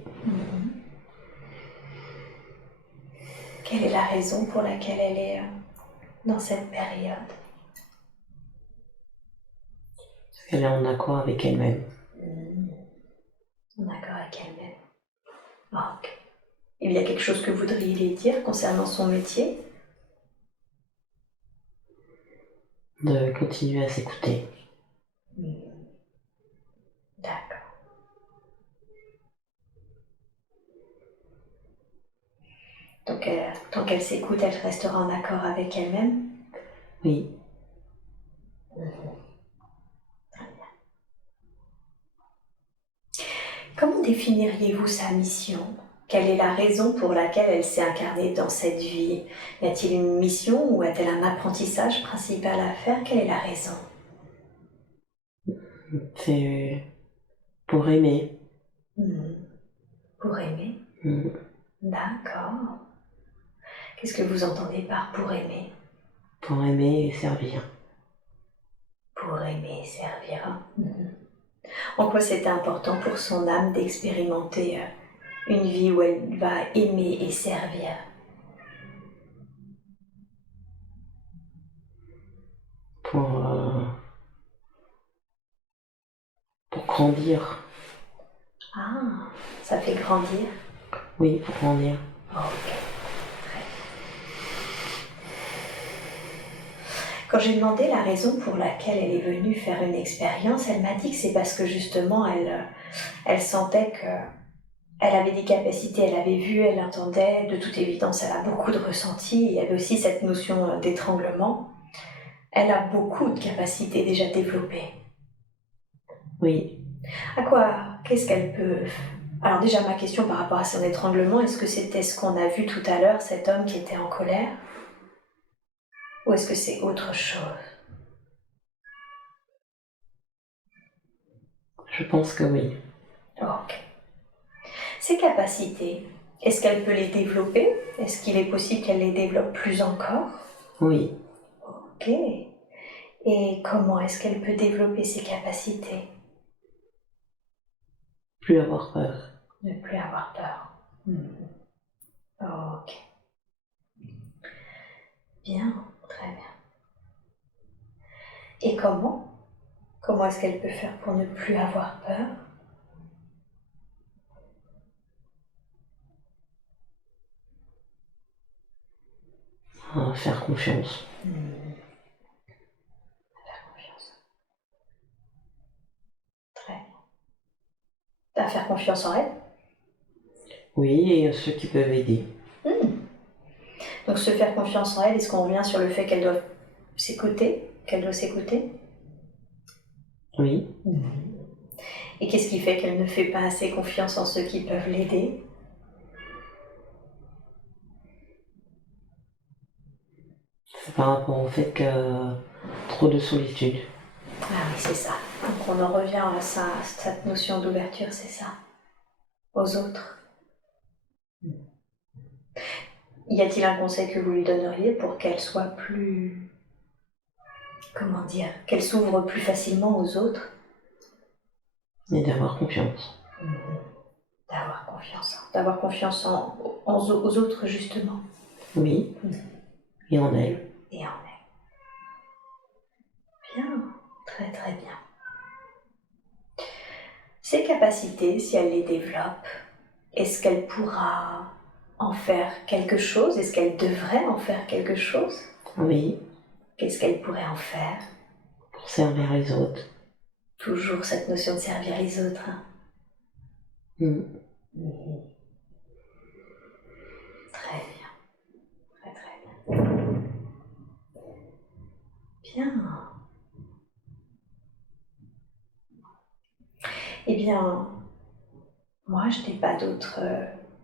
Quelle est la raison pour laquelle elle est dans cette période? Parce qu'elle est en accord avec elle-même. En accord avec elle-même. Ah, ok. Il y a quelque chose que vous voudriez lui dire concernant son métier? De continuer à s'écouter. D'accord. Donc, tant qu'elle s'écoute, elle restera en accord avec elle-même? Oui. Comment définiriez-vous sa mission? Quelle est la raison pour laquelle elle s'est incarnée dans cette vie? Y a-t-il une mission ou a-t-elle un apprentissage principal à faire? Quelle est la raison? C'est pour aimer. Pour aimer? D'accord. Qu'est-ce que vous entendez par pour aimer? Pour aimer et servir. Pour aimer et servir. En quoi c'était important pour son âme d'expérimenter une vie où elle va aimer et servir? Pour grandir. Ah, ça fait grandir? Oui, pour grandir. Ok. Quand j'ai demandé la raison pour laquelle elle est venue faire une expérience, elle m'a dit que c'est parce que justement elle sentait qu'elle avait des capacités, elle avait vu, elle entendait, de toute évidence elle a beaucoup de ressentis, il y avait aussi cette notion d'étranglement. Elle a beaucoup de capacités déjà développées. Oui. Qu'est-ce qu'elle peut... Alors déjà ma question par rapport à son étranglement, est-ce que c'était ce qu'on a vu tout à l'heure, cet homme qui était en colère? Ou est-ce que c'est autre chose? Je pense que oui. Ok. Ses capacités, est-ce qu'elle peut les développer? Est-ce qu'il est possible qu'elle les développe plus encore? Oui. Ok. Et comment est-ce qu'elle peut développer ses capacités? Plus avoir peur. Ne plus avoir peur. Ok. Bien, très bien. Et comment? Comment est-ce qu'elle peut faire pour ne plus avoir peur? Faire confiance. Faire confiance. Très bien. À faire confiance en elle? Oui, et ceux qui peuvent aider. Donc se faire confiance en elle, est-ce qu'on revient sur le fait qu'elle doit s'écouter? Qu'elle doit s'écouter? Oui. Et qu'est-ce qui fait qu'elle ne fait pas assez confiance en ceux qui peuvent l'aider? C'est par rapport au fait que trop de solitude. Ah oui, c'est ça. Donc on en revient à ça, cette notion d'ouverture, c'est ça. Aux autres. Y a-t-il un conseil que vous lui donneriez pour qu'elle soit plus... Comment dire? Qu'elle s'ouvre plus facilement aux autres? Et d'avoir confiance. D'avoir confiance. D'avoir confiance aux autres, justement. Oui. Et en elle. Et en elle. Bien. Très très bien. Ses capacités, si elle les développe, est-ce qu'elle pourra en faire quelque chose? Est-ce qu'elle devrait en faire quelque chose? Oui. Qu'est-ce qu'elle pourrait en faire? Pour servir les autres. Toujours cette notion de servir les autres. Très bien. Très très bien. Bien. Eh bien, moi je n'ai pas d'autres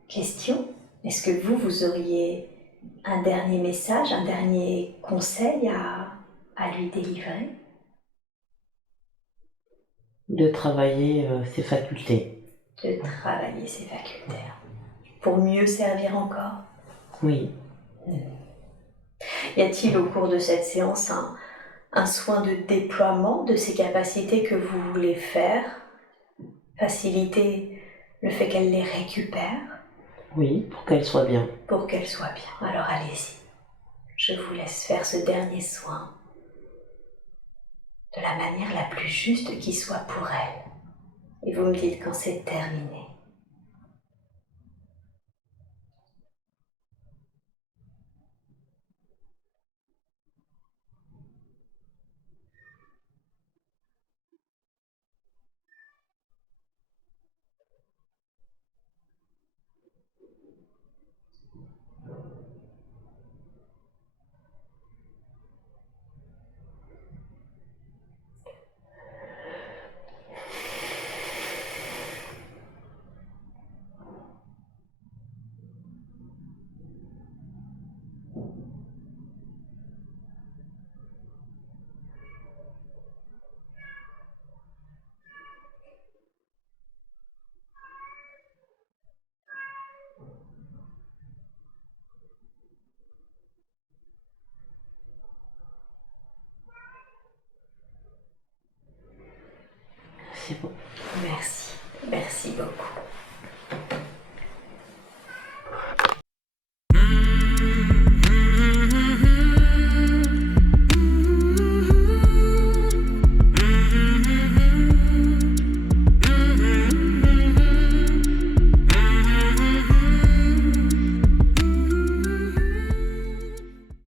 questions. Est-ce que vous auriez un dernier message, un dernier conseil à lui délivrer? De travailler ses facultés. De travailler ses facultés. Pour mieux servir encore? Oui. Y a-t-il au cours de cette séance un soin de déploiement de ces capacités que vous voulez faire? Faciliter le fait qu'elle les récupère? Oui, pour qu'elle soit bien. Pour qu'elle soit bien. Alors allez-y. je vous laisse faire ce dernier soin de la manière la plus juste qui soit pour elle. Et vous me dites quand c'est terminé. C'est bon. Merci, merci beaucoup.